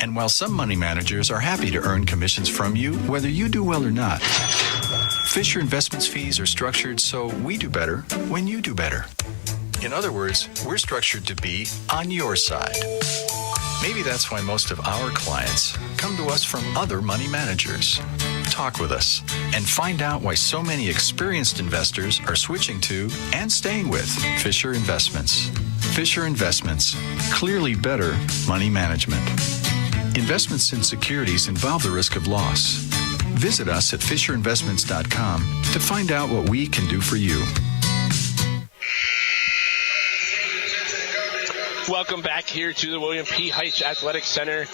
And while some money managers are happy to earn commissions from you, whether you do well or not, Fisher Investments fees are structured so we do better when you do better. In other words, we're structured to be on your side. Maybe that's why most of our clients come to us from other money managers. Talk with us and find out why so many experienced investors are switching to and staying with Fisher Investments. Fisher Investments, clearly better money management. Investments in securities involve the risk of loss. Visit us at FisherInvestments.com to find out what we can do for you. Welcome back here to the William P. Heights Athletic Center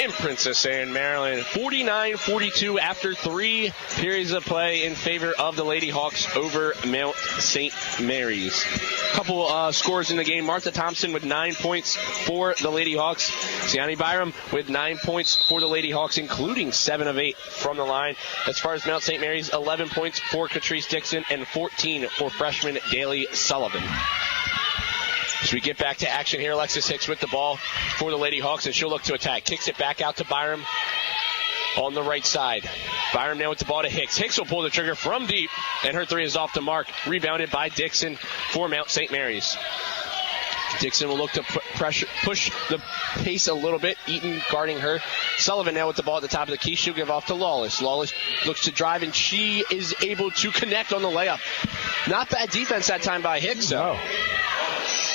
in Princess Anne, Maryland. 49-42 after 3 periods of play in favor of the Lady Hawks over Mount St. Mary's. Couple scores in the game. Martha Thompson with 9 points for the Lady Hawks. Siani Byram with 9 points for the Lady Hawks, including 7 of 8 from the line. As far as Mount St. Mary's, 11 points for Catrice Dixon and 14 for freshman Daly Sullivan. As we get back to action here, Alexis Hicks with the ball for the Lady Hawks, and she'll look to attack. Kicks it back out to Byram on the right side. Byram now with the ball to Hicks. Hicks will pull the trigger from deep, and her 3 is off the mark. Rebounded by Dixon for Mount St. Mary's. Dixon will look to push the pace a little bit. Eaton guarding her. Sullivan now with the ball at the top of the key. She'll give off to Lawless. Lawless looks to drive, and she is able to connect on the layup. Not bad defense that time by Hicks, though. No.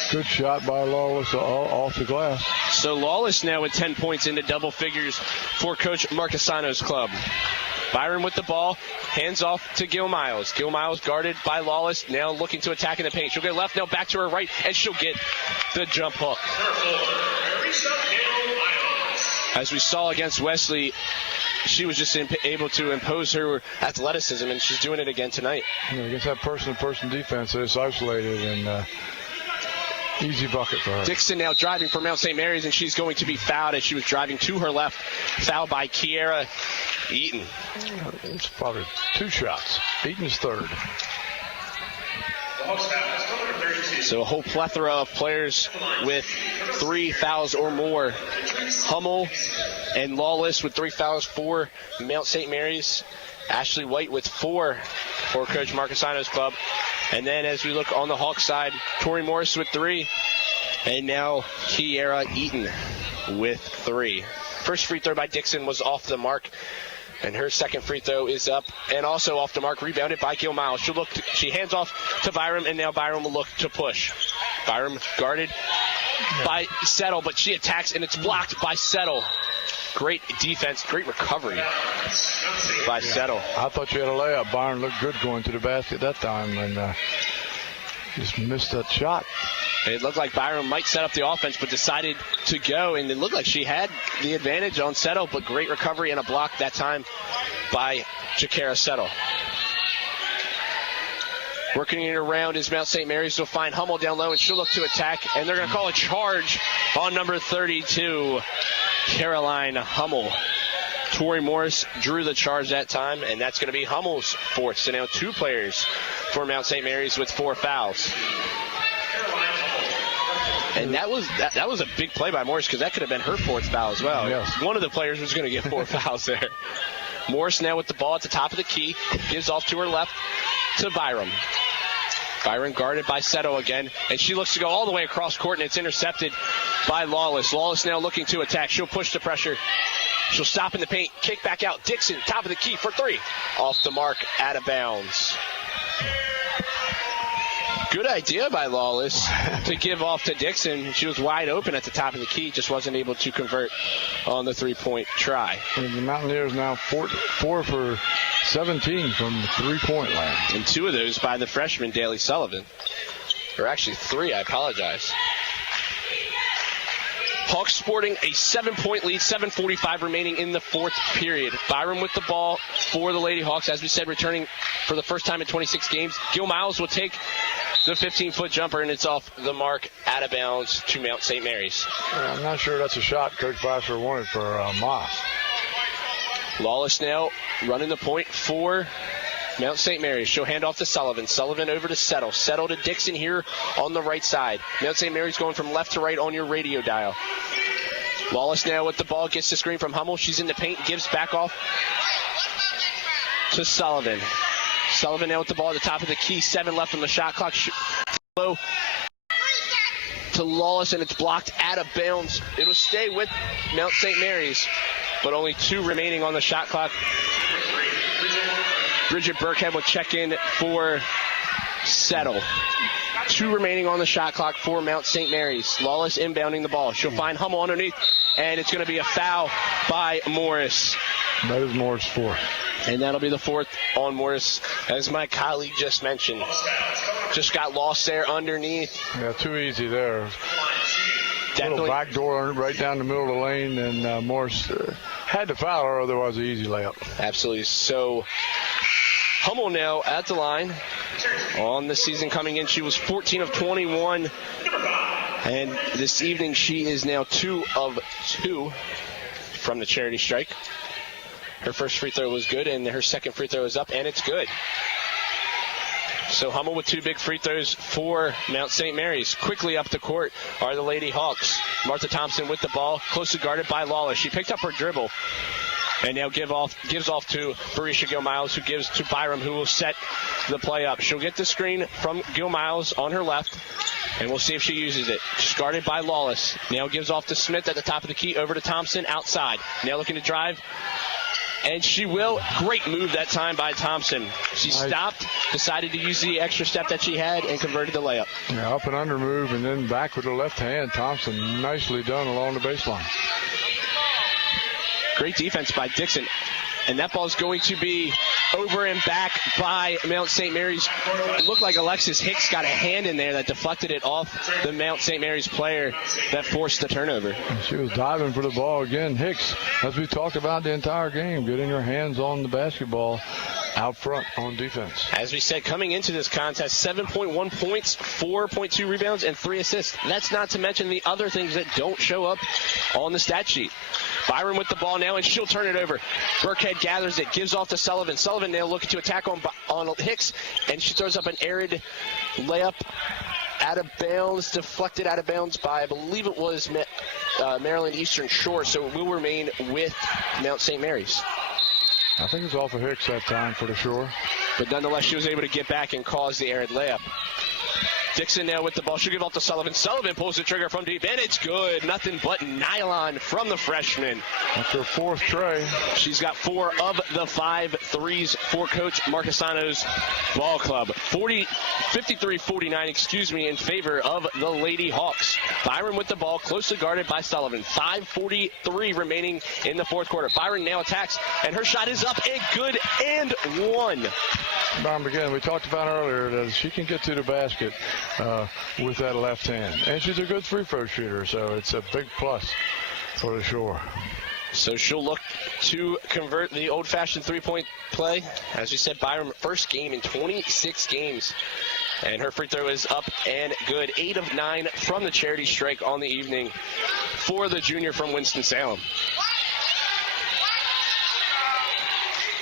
Good shot by Lawless off the glass. So Lawless now with 10 points into double figures for Coach Marcasano's club. Byron with the ball, hands off to Gil Miles. Gil Miles guarded by Lawless, now looking to attack in the paint. She'll get left, now back to her right, and she'll get the jump hook. As we saw against Wesley, she was just able to impose her athleticism, and she's doing it again tonight. Against that person-to-person defense, it's isolated and easy bucket for her. Dixon now driving for Mount St. Mary's, and she's going to be fouled as she was driving to her left. Fouled by Kiera Eaton. It's probably 2 shots. Eaton's 3rd. So a whole plethora of players with 3 fouls or more. Hummel and Lawless with 3 fouls for Mount St. Mary's. Ashley White with 4 for Coach Marcasano's club. And then as we look on the Hawks side, Tori Morris with 3. And now Kiera Eaton with 3. First free throw by Dixon was off the mark. And her second free throw is up and also off the mark, rebounded by Gil Miles. She hands off to Byram, and now Byram will look to push. Byram guarded by Settle, but she attacks, and it's blocked by Settle. Great defense, great recovery by Settle. I thought she had a layup. Byron looked good going to the basket that time, and just missed that shot. It looked like Byram might set up the offense, but decided to go, and it looked like she had the advantage on Settle, but great recovery and a block that time by Jakara Settle. Working it around is Mount St. Mary's. Will find Hummel down low, and she'll look to attack, and they're going to call a charge on number 32, Caroline Hummel. Tori Morris drew the charge that time, and that's going to be Hummel's 4th. So now 2 players for Mount St. Mary's with 4 fouls. And that was a big play by Morris, because that could have been her 4th foul as well. Yes. One of the players was going to get 4 fouls there. Morris now with the ball at the top of the key. Gives off to her left to Byram. Byram guarded by Settle again. And she looks to go all the way across court, and it's intercepted by Lawless. Lawless now looking to attack. She'll push the pressure. She'll stop in the paint. Kick back out. Dixon, top of the key for 3. Off the mark, out of bounds. Good idea by Lawless to give off to Dixon. She was wide open at the top of the key, just wasn't able to convert on the 3-point try. And the Mountaineers now 4 for 17 from the 3-point line. And 2 of those by the freshman, Daly Sullivan. Or actually 3, I apologize. Hawks sporting a 7-point lead, 7:45 remaining in the fourth period. Byram with the ball for the Lady Hawks, as we said, returning for the first time in 26 games. Gil Miles will take the 15-foot jumper, and it's off the mark, out of bounds to Mount St. Mary's. I'm not sure that's a shot Coach Bosser wanted for Moss. Lawless now running the point for Mount St. Mary's. She'll hand off to Sullivan. Sullivan over to Settle. Settle to Dixon here on the right side. Mount St. Mary's going from left to right on your radio dial. Lawless now with the ball, gets the screen from Hummel. She's in the paint, gives back off to Sullivan. Sullivan now with the ball at the top of the key. 7 left on the shot clock. Low to Lawless, and it's blocked out of bounds. It'll stay with Mount St. Mary's, but only 2 remaining on the shot clock. Bridget Burkhead will check in for Settle. 2 remaining on the shot clock for Mount St. Mary's. Lawless inbounding the ball. She'll find Hummel underneath, and it's going to be a foul by Morris. That is Morris' 4th. And that'll be the 4th on Morris, as my colleague just mentioned. Just got lost there underneath. Yeah, too easy there. Definitely. Little back door right down the middle of the lane, and Morris had to foul her, otherwise an easy layup. Absolutely. So Hummel now at the line. On the season coming in, she was 14 of 21. And this evening, she is now 2 of 2 from the charity strike. Her first free throw was good, and her second free throw is up, and it's good. So Hummel with 2 big free throws for Mount St. Mary's. Quickly up the court are the Lady Hawks. Martha Thompson with the ball, closely guarded by Lawless. She picked up her dribble and now gives off to Barisha Gil-Miles, who gives to Byram, who will set the play up. She'll get the screen from Gil-Miles on her left, and we'll see if she uses it. She's guarded by Lawless. Now gives off to Smith at the top of the key, over to Thompson outside. Now looking to drive. And she will. Great move that time by Thompson. She stopped, decided to use the extra step that she had, and converted the layup. Yeah, up and under move, and then back with the left hand. Thompson, nicely done along the baseline. Great defense by Dixon. And that ball is going to be over and back by Mount St. Mary's. It looked like Alexis Hicks got a hand in there that deflected it off the Mount St. Mary's player that forced the turnover. She was diving for the ball again. Hicks, as we talked about the entire game, getting her hands on the basketball out front on defense. As we said, coming into this contest, 7.1 points, 4.2 rebounds, and 3 assists. That's not to mention the other things that don't show up on the stat sheet. Byram with the ball now, and she'll turn it over. Burkhead gathers it, gives off to Sullivan. Sullivan now looking to attack on Hicks, and she throws up an arid layup out of bounds, deflected out of bounds by, I believe it was Maryland Eastern Shore, so it will remain with Mount St. Mary's. I think it's off of Hicks that time for the Shore. But nonetheless, she was able to get back and cause the arid layup. Dixon now with the ball. She'll give off to Sullivan. Sullivan pulls the trigger from deep, and it's good. Nothing but nylon from the freshman. That's her 4th tray. She's got 4 of the 5 threes for Coach Marcasano's ball club. 53-49, in favor of the Lady Hawks. Byron with the ball, closely guarded by Sullivan. 5:43 remaining in the fourth quarter. Byron now attacks, and her shot is up and good, and 1. Again, we talked about earlier that she can get to the basket with that left hand. And she's a good free throw shooter, so it's a big plus for the Shore. So she'll look to convert the old-fashioned three-point play. As we said, Byram, first game in 26 games. And her free throw is up and good. 8 of 9 from the charity strike on the evening for the junior from Winston-Salem.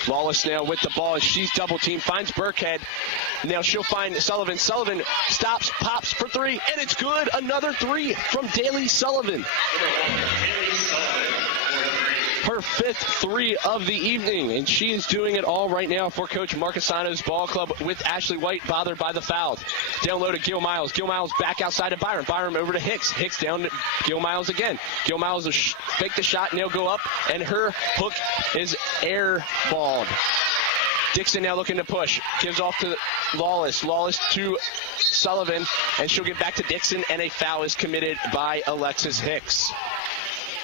Lawless now with the ball as she's double-teamed, finds Burkhead. Now she'll find Sullivan. Sullivan stops, pops for 3, and it's good. Another 3 from Daly Sullivan. Her 5th 3 of the evening, and she is doing it all right now for Coach Marcasano's ball club with Ashley White bothered by the fouls. Down low to Gil Miles. Gil Miles back outside to Byron. Byron over to Hicks. Hicks down to Gil Miles again. Gil Miles will fake the shot, and they'll go up, and her hook is airballed. Dixon now looking to push. Gives off to Lawless. Lawless to Sullivan, and she'll get back to Dixon, and a foul is committed by Alexis Hicks.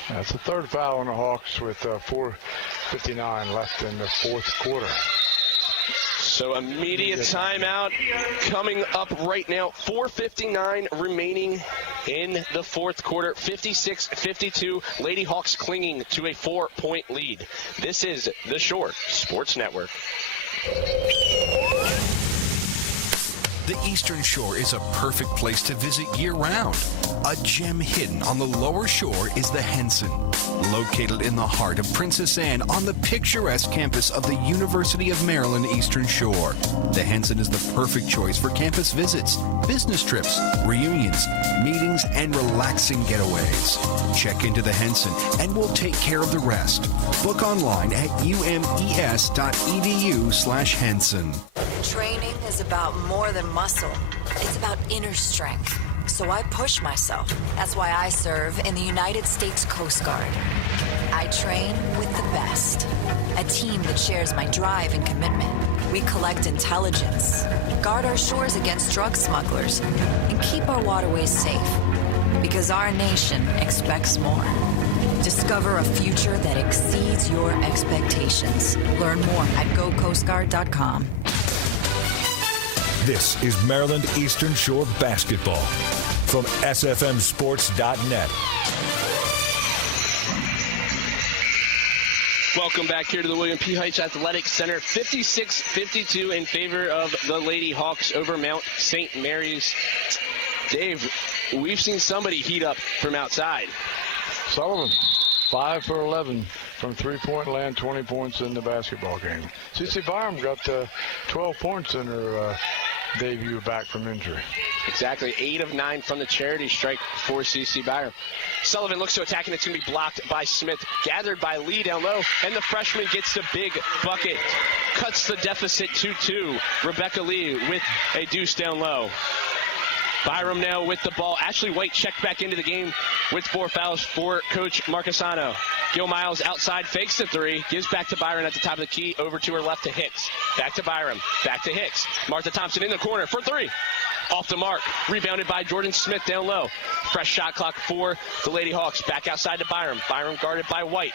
That's the 3rd foul on the Hawks with 4:59 left in the fourth quarter. So immediate timeout coming up right now. 4:59 remaining in the fourth quarter. 56-52. Lady Hawks clinging to a 4-point lead. This is the Shore Sports Network. The Eastern Shore is a perfect place to visit year-round. A gem hidden on the lower shore is the Henson, located in the heart of Princess Anne on the picturesque campus of the University of Maryland Eastern Shore. The Henson is the perfect choice for campus visits, business trips, reunions, meetings, and relaxing getaways. Check into the Henson and we'll take care of the rest. Book online at umes.edu/Henson. Training is about more than muscle. It's about inner strength. So I push myself. That's why I serve in the United States Coast Guard. I train with the best. A team that shares my drive and commitment. We collect intelligence, guard our shores against drug smugglers, and keep our waterways safe. Because our nation expects more. Discover a future that exceeds your expectations. Learn more at gocoastguard.com. This is Maryland Eastern Shore basketball from SFMsports.net. Welcome back here to the William P. Heights Athletic Center. 56-52 in favor of the Lady Hawks over Mount St. Mary's. Dave, we've seen somebody heat up from outside. Sullivan, 5 for 11 from three-point land, 20 points in the basketball game. CC Byram got 12 points in her debut back from injury. Exactly. 8 of 9 from the charity strike for CC Byram. Sullivan looks to attack, and it's going to be blocked by Smith. Gathered by Lee down low, and the freshman gets the big bucket. Cuts the deficit 2-2. Rebecca Lee with a deuce down low. Byram now with the ball. Ashley White checked back into the game with 4 fouls for Coach Marcasano. Gil Miles outside, fakes the 3, gives back to Byron at the top of the key, over to her left to Hicks. Back to Byram, back to Hicks. Martha Thompson in the corner for 3. Off the mark, rebounded by Jordan Smith down low. Fresh shot clock for the Lady Hawks. Back outside to Byram. Byram guarded by White.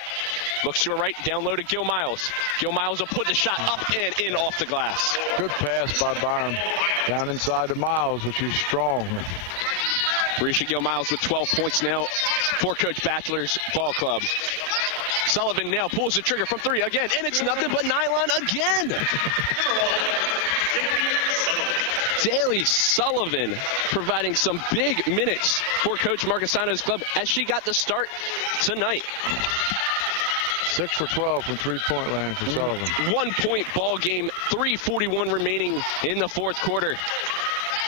Looks to her right, down low to Gil Miles. Gil Miles will put the shot up and in off the glass. Good pass by Byram. Down inside to Miles, which is strong. Marisha Gil Miles with 12 points now for Coach Batchelor's ball club. Sullivan now pulls the trigger from 3 again, and it's nothing but nylon again. Daly Sullivan providing some big minutes for Coach Marcasano's club as she got the start tonight. 6 for 12 from three-point land for Sullivan. 1-point ball game, 3:41 remaining in the fourth quarter.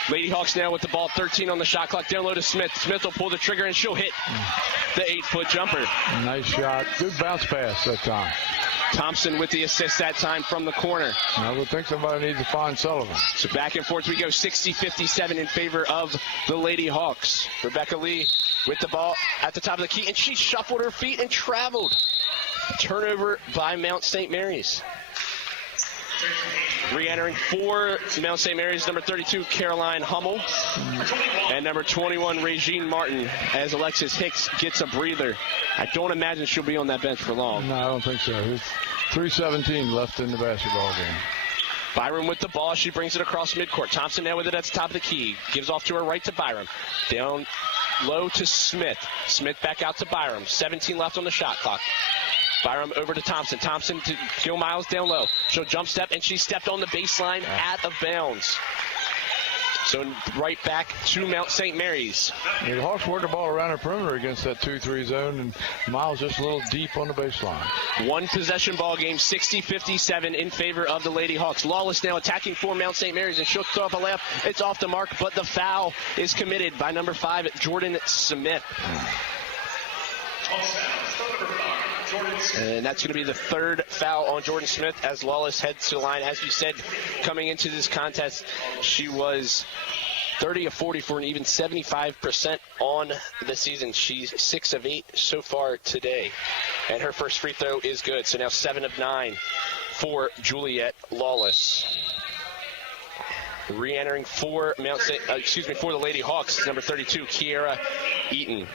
Lady Hawks now with the ball, 13 on the shot clock. Down low to Smith. Smith will pull the trigger, and she'll hit the 8-foot jumper. Nice shot. Good bounce pass that time. Thompson with the assist that time from the corner. I would think somebody needs to find Sullivan. So back and forth we go, 60-57 in favor of the Lady Hawks. Rebecca Lee with the ball at the top of the key, and she shuffled her feet and traveled. Turnover by Mount St. Mary's. Re-entering for Mount St. Mary's, number 32, Caroline Hummel. And number 21, Regine Martin, as Alexis Hicks gets a breather. I don't imagine she'll be on that bench for long. No, I don't think so. There's 3:17 left in the basketball game. Byram with the ball. She brings it across midcourt. Thompson now with it at the top of the key. Gives off to her right to Byram. Down low to Smith. Smith back out to Byram. 17 left on the shot clock. Byram over to Thompson. Thompson to Gil Miles down low. She'll jump step, and she stepped on the baseline out of bounds. So right back to Mount St. Mary's. Yeah, the Hawks worked the ball around the perimeter against that 2-3 zone, and Miles just a little deep on the baseline. One possession ball game, 60-57 in favor of the Lady Hawks. Lawless now attacking for Mount St. Mary's, and she'll throw up a layup. It's off the mark, but the foul is committed by number 5, Jordan Smith. And that's going to be the 3rd foul on Jordan Smith as Lawless heads to the line. As you said, coming into this contest, she was 30 of 40 for an even 75% on the season. She's 6 of 8 so far today. And her first free throw is good. So now 7 of 9 for Juliet Lawless. Re-entering for for the Lady Hawks, number 32, Kiera Eaton.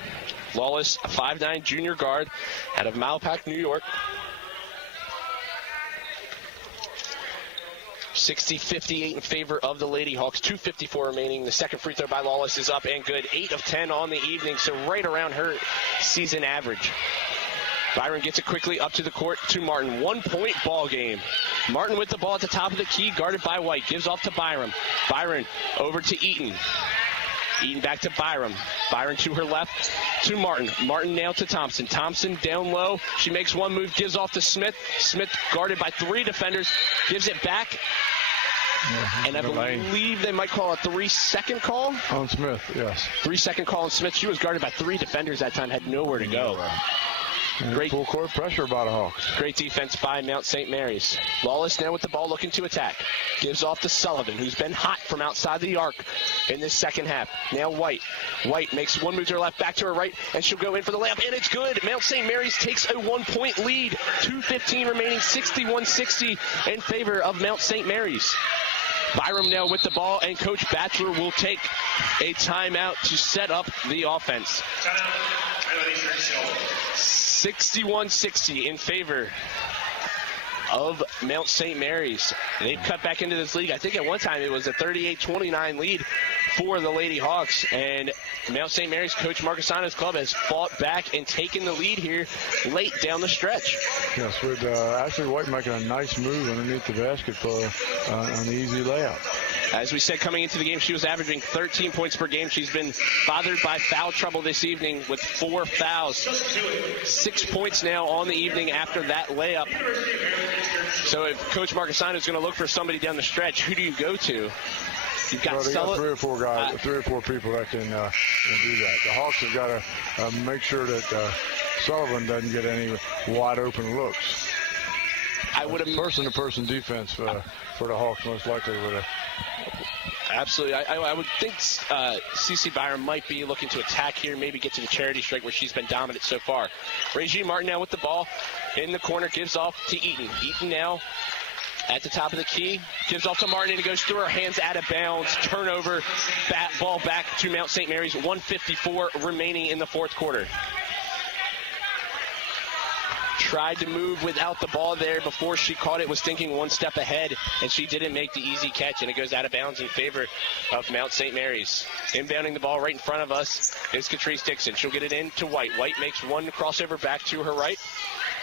Lawless, a 5'9" junior guard out of Malpac, New York. 60-58 in favor of the Lady Hawks. 2:54 remaining. The second free throw by Lawless is up and good. 8 of 10 on the evening, so right around her season average. Byron gets it quickly up to the court to Martin. 1-point ball game. Martin with the ball at the top of the key, guarded by White. Gives off to Byron. Byron over to Eaton. Eaton back to Byron. Byron to her left to Martin. Martin now to Thompson. Thompson down low. She makes one move, gives off to Smith. Smith guarded by 3 defenders. Gives it back. And I believe they might call a 3-second call. On Smith, yes. 3-second call on Smith. She was guarded by 3 defenders that time, had nowhere to go. Great full court pressure by the Hawks. Great defense by Mount St. Mary's. Lawless now with the ball looking to attack. Gives off to Sullivan, who's been hot from outside the arc in this second half. Now White. White makes one move to her left, back to her right, and she'll go in for the layup, and it's good. Mount St. Mary's takes a 1-point lead. 2:15 remaining, 61-60 in favor of Mount St. Mary's. Byram now with the ball, and Coach Batchelor will take a timeout to set up the offense. 61-60 in favor of Mount St. Mary's. They've cut back into this league. I think at one time it was a 38-29 lead for the Lady Hawks, and Mount St. Mary's coach Marcasano's club has fought back and taken the lead here late down the stretch. Yes, with Ashley White making a nice move underneath the basket for an easy layup. As we said, coming into the game, she was averaging 13 points per game. She's been bothered by foul trouble this evening with 4 fouls. 6 points now on the evening after that layup. So if Coach Marcasano is going to look for somebody down the stretch, who do you go to? You've got, they got 3 or 4 guys, 3 or 4 people that can do that. The Hawks have got to make sure that Sullivan doesn't get any wide open looks. I would have person-to-person defense for the Hawks most likely with it. Absolutely. I would think CeCe Byram might be looking to attack here, maybe get to the charity strike where she's been dominant so far. Regine Martin now with the ball in the corner, gives off to Eaton. Eaton now at the top of the key, gives off to Martin, and it goes through her hands out of bounds. Turnover, ball back to Mount St. Mary's. 1:54 remaining in the fourth quarter. Tried to move without the ball there before she caught it, was thinking one step ahead, and she didn't make the easy catch, and it goes out of bounds in favor of Mount St. Mary's. Inbounding the ball right in front of us is Catrice Dixon. She'll get it in to White. White makes one crossover back to her right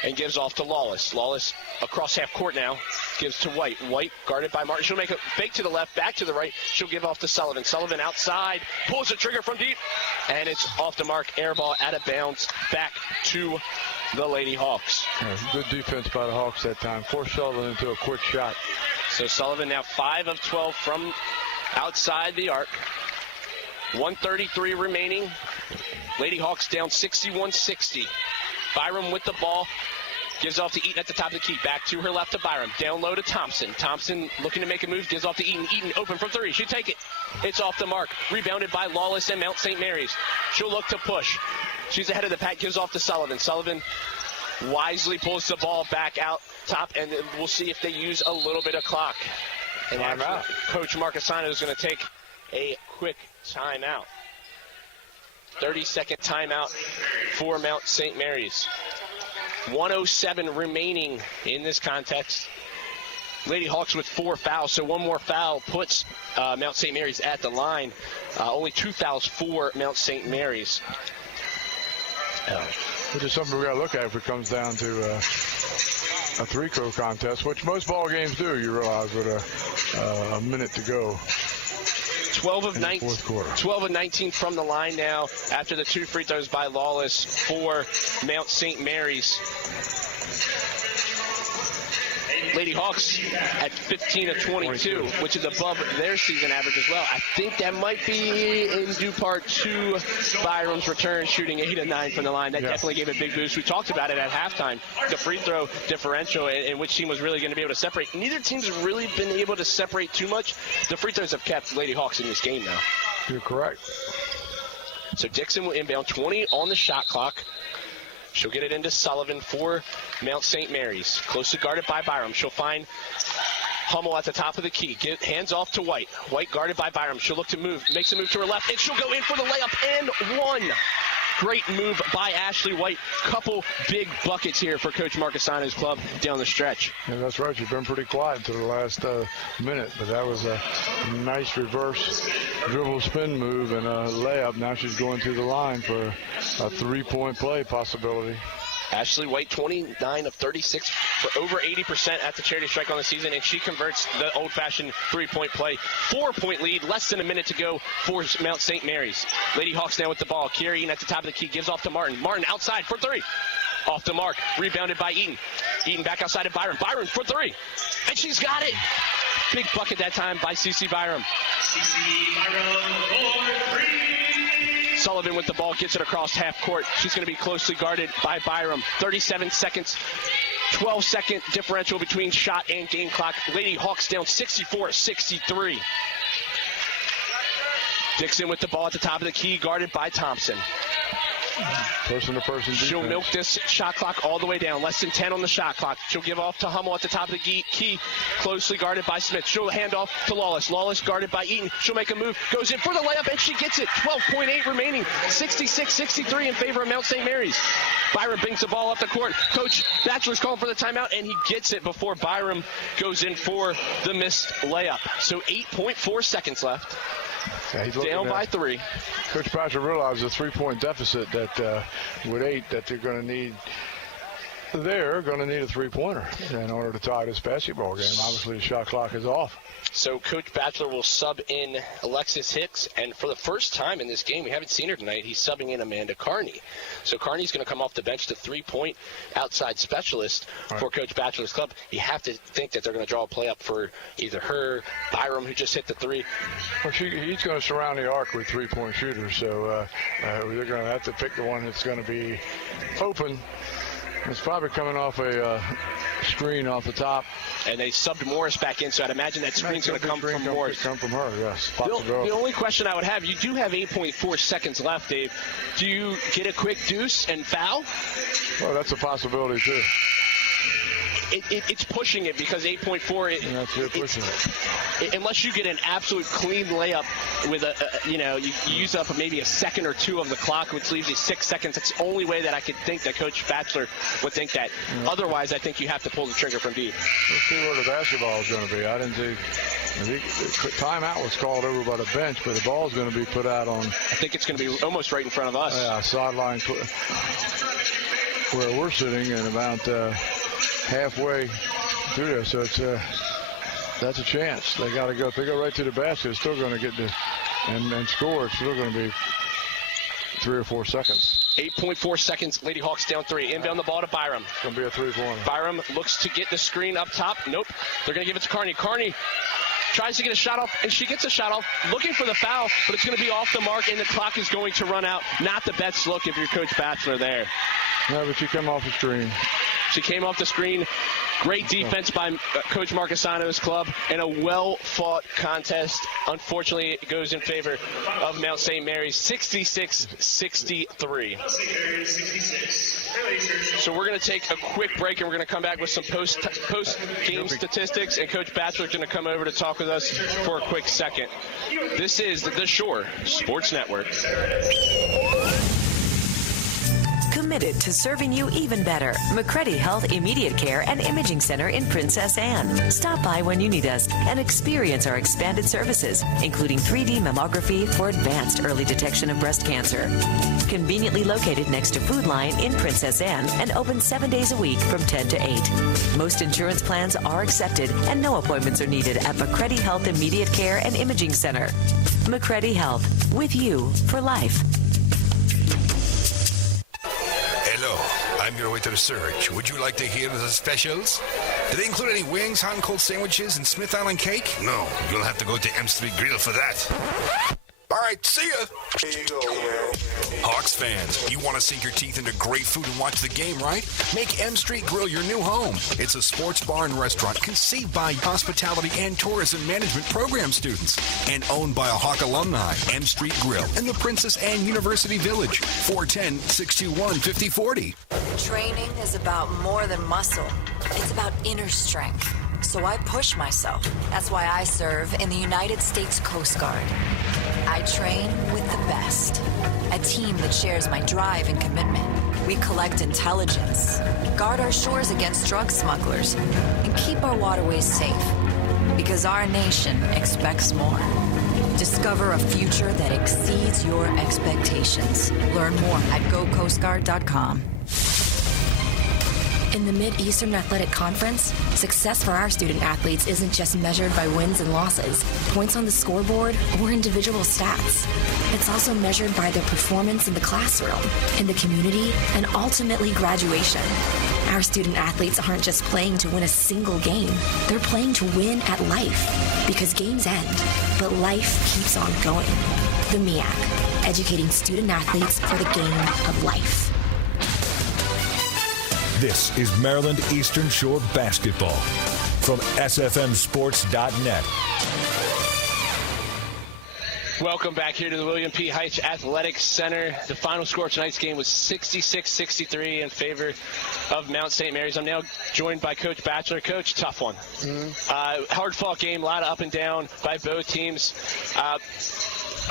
and gives off to Lawless. Lawless across half court now, gives to White. White guarded by Martin. She'll make a fake to the left, back to the right. She'll give off to Sullivan. Sullivan outside, pulls the trigger from deep, and it's off the mark. Air ball out of bounds, back to the Lady Hawks. Yeah, good defense by the Hawks that time. Forced Sullivan into a quick shot. So Sullivan now 5 of 12 from outside the arc. 1:33 remaining. Lady Hawks down 61-60. Byram with the ball. Gives off to Eaton at the top of the key. Back to her left to Byram. Down low to Thompson. Thompson looking to make a move. Gives off to Eaton. Eaton open from 3. She'll take it. It's off the mark. Rebounded by Lawless and Mount St. Mary's. She'll look to push. She's ahead of the pack. Gives off to Sullivan. Sullivan wisely pulls the ball back out top, and we'll see if they use a little bit of clock. And actually, Coach Marcasano is going to take a quick timeout. 30-second timeout for Mount St. Mary's. 1:07 remaining in this context. Lady Hawks with 4 fouls, so one more foul puts Mount St. Mary's at the line. Only 2 fouls for Mount St. Mary's. Which is something we got to look at if it comes down to a 3-throw contest, which most ball games do, you realize, with a minute to go. 12 of 19 from the line now after the 2 free throws by Lawless for Mount St. Mary's. Lady Hawks at 15 of 22, which is above their season average as well. I think that might be in due part to Byram's return, shooting 8 of 9 from the line. That definitely gave a big boost. We talked about it at halftime, the free throw differential and which team was really going to be able to separate. Neither team's really been able to separate too much. The free throws have kept Lady Hawks in this game now. You're correct. So Dixon will inbound, 20 on the shot clock. She'll get it into Sullivan for Mount St. Mary's. Closely guarded by Byram. She'll find Hummel at the top of the key. Hands off to White. White guarded by Byram. She'll look to move. Makes a move to her left, and she'll go in for the layup and 1. Great move by Ashley White. Couple big buckets here for Coach Marcassano's club down the stretch. Yeah, that's right. She's been pretty quiet until the last minute, but that was a nice reverse dribble spin move and a layup. Now she's going to the line for a three-point play possibility. Ashley White, 29 of 36 for over 80% at the charity strike on the season, and she converts the old-fashioned three-point play. 4-point lead, less than a minute to go for Mount St. Mary's. Lady Hawks now with the ball. Kiera Eaton at the top of the key, gives off to Martin. Martin outside for three. Off the mark, rebounded by Eaton. Eaton back outside to Byron. Byron for three, and she's got it. Big bucket that time by CeCe Byram. CeCe Byram for three. Sullivan with the ball, gets it across half court. She's going to be closely guarded by Byram. 37 seconds, 12-second differential between shot and game clock. Lady Hawks down 64-63. Dixon with the ball at the top of the key, guarded by Thompson. Person-to-person defense. She'll milk this shot clock all the way down. Less than 10 on the shot clock. She'll give off to Hummel at the top of the key, closely guarded by Smith. She'll hand off to Lawless. Lawless guarded by Eaton. She'll make a move, goes in for the layup, and she gets it. 12.8 remaining. 66-63 in favor of Mount St. Mary's. Byram brings the ball up the court. Coach Batchelor's calling for the timeout, and he gets it before Byram goes in for the missed layup. So 8.4 seconds left. Yeah, he's down by three. Coach Batchelor realized the three-point deficit that with 8 that they're going to need. They're going to need a three-pointer in order to tie this basketball game. Obviously, the shot clock is off. So Coach Batchelor will sub in Alexis Hicks, and for the first time in this game, we haven't seen her tonight, he's subbing in Amanda Carney. So Carney's going to come off the bench, the three-point outside specialist for Coach Batchelor's club. You have to think that they're going to draw a play up for either her, Byram, who just hit the three. Well, he's going to surround the arc with three-point shooters, so they're going to have to pick the one that's going to be open. It's probably coming off a screen off the top. And they subbed Morris back in, so I'd imagine that screen's going to come from Morris. Come from her, yes. The only question I would have, you do have 8.4 seconds left, Dave. Do you get a quick deuce and foul? Well, that's a possibility, too. It's pushing it because 8.4. That's it, pushing it. Unless you get an absolute clean layup with you use up maybe a second or two of the clock, which leaves you 6 seconds. That's the only way that I could think that Coach Batchelor would think that. Yeah. Otherwise, I think you have to pull the trigger from deep. Let's see where the basketball is going to be. I didn't see. The timeout was called over by the bench, but the ball is going to be put out on. I think it's going to be almost right in front of us. Yeah, sideline where we're sitting, and about halfway through there. So it's that's a chance. They got to go. If they go right to the basket, it's still going to get and score. It's still going to be 3 or 4 seconds. 8.4 seconds. Lady Hawks down 3. Inbound the ball to Byram. It's going to be a 3-pointer. Byram looks to get the screen up top. Nope. They're going to give it to Carney. Carney tries to get a shot off, and she gets a shot off, looking for the foul, but it's going to be off the mark, and the clock is going to run out. Not the best look if you're Coach Batchelor there. No, but she came off the screen. She came off the screen. Great defense by Coach Marcassano's club, and a well-fought contest. Unfortunately, it goes in favor of Mount St. Mary's, 66-63. So we're going to take a quick break, and we're going to come back with some post-game statistics, and Coach Batchelor's going to come over to talk with us for a quick second. This is the Shore Sports Network. Committed to serving you even better. McCready Health Immediate Care and Imaging Center in Princess Anne. Stop by when you need us and experience our expanded services, including 3D mammography for advanced early detection of breast cancer. Conveniently located next to Food Line in Princess Anne and open 7 days a week from 10 to 8. Most insurance plans are accepted and no appointments are needed at McCready Health Immediate Care and Imaging Center. McCready Health, with you for life. Hello, I'm your waiter Serge. Would you like to hear the specials? Do they include any wings, hot and cold sandwiches, and Smith Island cake? No, you'll have to go to M Street Grill for that. All right, see ya. There you go, man. Hawks fans, you want to sink your teeth into great food and watch the game, right? Make M Street Grill your new home. It's a sports bar and restaurant conceived by hospitality and tourism management program students and owned by a Hawk alumni. M Street Grill in the Princess Anne University Village, 410-621-5040. Training is about more than muscle. It's about inner strength. So I push myself. That's why I serve in the United States Coast Guard. I train with the best. A team that shares my drive and commitment. We collect intelligence, guard our shores against drug smugglers, and keep our waterways safe. Because our nation expects more. Discover a future that exceeds your expectations. Learn more at gocoastguard.com. In the Mid-Eastern Athletic Conference, success for our student athletes isn't just measured by wins and losses, points on the scoreboard, or individual stats. It's also measured by their performance in the classroom, in the community, and ultimately graduation. Our student athletes aren't just playing to win a single game. They're playing to win at life. Because games end, but life keeps on going. The MEAC, educating student athletes for the game of life. This is Maryland Eastern Shore basketball from SFMSports.net. Welcome back here to the William P. Heitz Athletics Center. The final score of tonight's game was 66-63 in favor of Mount St. Mary's. I'm now joined by Coach Batchelor. Coach, tough one. Hard-fought game, a lot of up and down by both teams.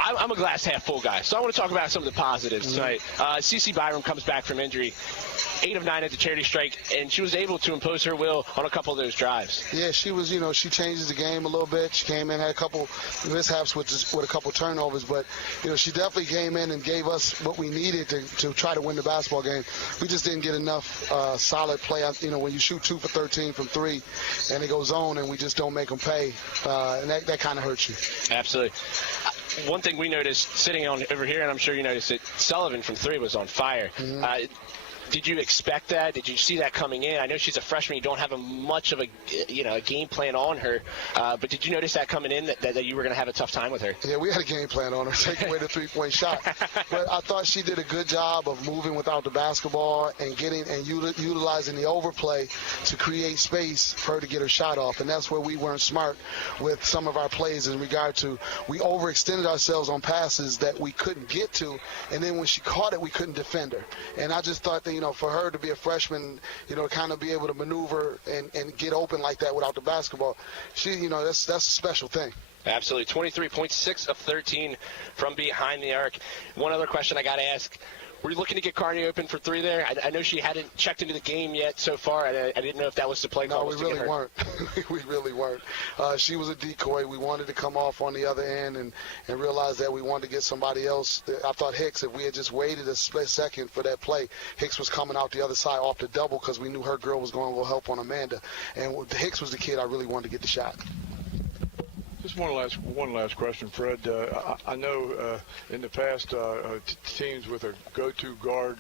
I'm a glass half full guy, so I want to talk about some of the positives tonight. CeCe Byram comes back from injury, 8 of 9 at the charity strike, and she was able to impose her will on a couple of those drives. Yeah, she was, she changes the game a little bit. She came in, had a couple mishaps with a couple turnovers, but, she definitely came in and gave us what we needed to try to win the basketball game. We just didn't get enough solid play. When you shoot 2 for 13 from 3 and it goes zone and we just don't make them pay, and that kind of hurts you. Absolutely. One thing we noticed sitting on over here, and I'm sure you noticed it, Sullivan from 3 was on fire. Did you expect that? Did you see that coming in? I know she's a freshman. You don't have much of a game plan on her. But did you notice that coming in, that you were going to have a tough time with her? Yeah, we had a game plan on her, take away the three-point shot. But I thought she did a good job of moving without the basketball and utilizing the overplay to create space for her to get her shot off. And that's where we weren't smart with some of our plays in regard to we overextended ourselves on passes that we couldn't get to. And then when she caught it, we couldn't defend her. And I just thought that, for her to be a freshman, kind of be able to maneuver and get open like that without the basketball, that's a special thing. Absolutely. 23.6 of 13 from behind the arc. One other question I got to ask. Were you looking to get Carney open for 3 there? I know she hadn't checked into the game yet so far. I didn't know if that was the play call. No, we really weren't. We really weren't. She was a decoy. We wanted to come off on the other end and realize that we wanted to get somebody else. I thought Hicks, if we had just waited a split second for that play, Hicks was coming out the other side off the double because we knew her girl was going to go help on Amanda. And Hicks was the kid I really wanted to get the shot. Just one last question, Fred. I know in the past teams with a go-to guard,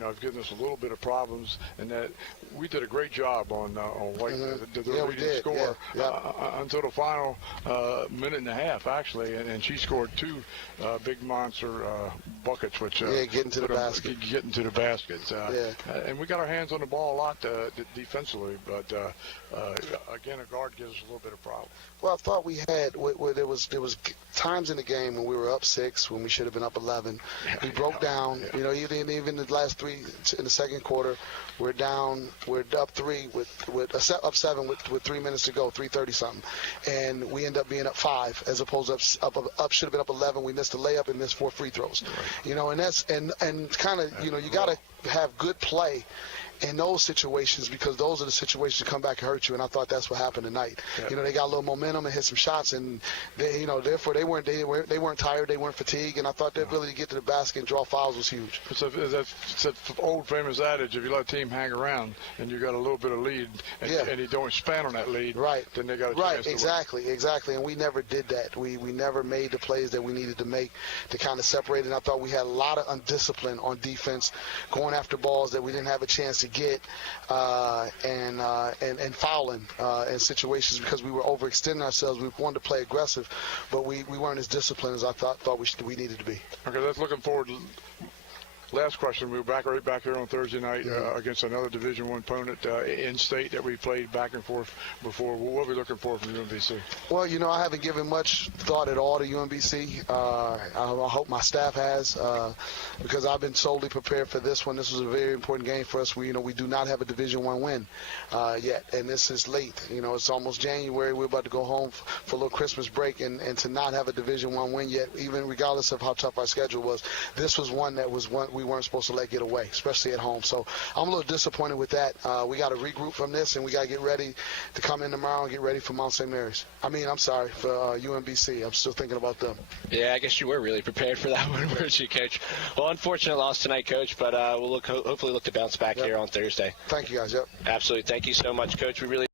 have given us a little bit of problems, and that we did a great job on White. The leading score until the final minute and a half, actually, and she scored 2 big monster buckets, which getting to the basket. Getting to the basket. And we got our hands on the ball a lot defensively, but again, a guard gives us a little bit of problem. Well, I thought we had there was times in the game when we were up 6 when we should have been up 11. We broke down. Even the last 3 in the second quarter, we're down. We're up 3 up 7 with 3 minutes to go, 3:30 something, and we end up being up 5 as opposed to up should have been up 11. We missed a layup and missed 4 free throws. And that's and kind of you got to have good play in those situations because those are the situations that come back and hurt you. And I thought that's what happened tonight. They got a little momentum and hit some shots, and they, therefore they weren't tired, they weren't fatigued, and I thought their ability to get to the basket and draw fouls was huge. It's that old famous adage: if you let a team hang around and you got a little bit of lead, and you don't expand on that lead, then they got a chance to win. Exactly. And we never did that. We never made the plays that we needed to make to kind of separate. And I thought we had a lot of undiscipline on defense, going after balls that we didn't have a chance to get, and fouling in situations because we were overextending ourselves. We wanted to play aggressive, but we weren't as disciplined as I thought we needed to be. Okay, that's looking forward last question, we were right back here on Thursday night against another Division I opponent in state that we played back and forth before. What are we looking for from UMBC? Well, I haven't given much thought at all to UMBC. I hope my staff has, because I've been solely prepared for this one. This was a very important game for us. We do not have a Division I win yet, and this is late. It's almost January. We're about to go home for a little Christmas break, and to not have a Division I win yet, even regardless of how tough our schedule was, this was one we weren't supposed to let get away, especially at home. So I'm a little disappointed with that. We got to regroup from this, and we got to get ready to come in tomorrow and get ready for Mount St. Mary's. I'm sorry, for UMBC. I'm still thinking about them. Yeah, I guess you were really prepared for that one, weren't you, Coach? Well, unfortunate loss tonight, Coach, but we'll hopefully look to bounce back here on Thursday. Thank you, guys. Yep. Absolutely. Thank you so much, Coach. We really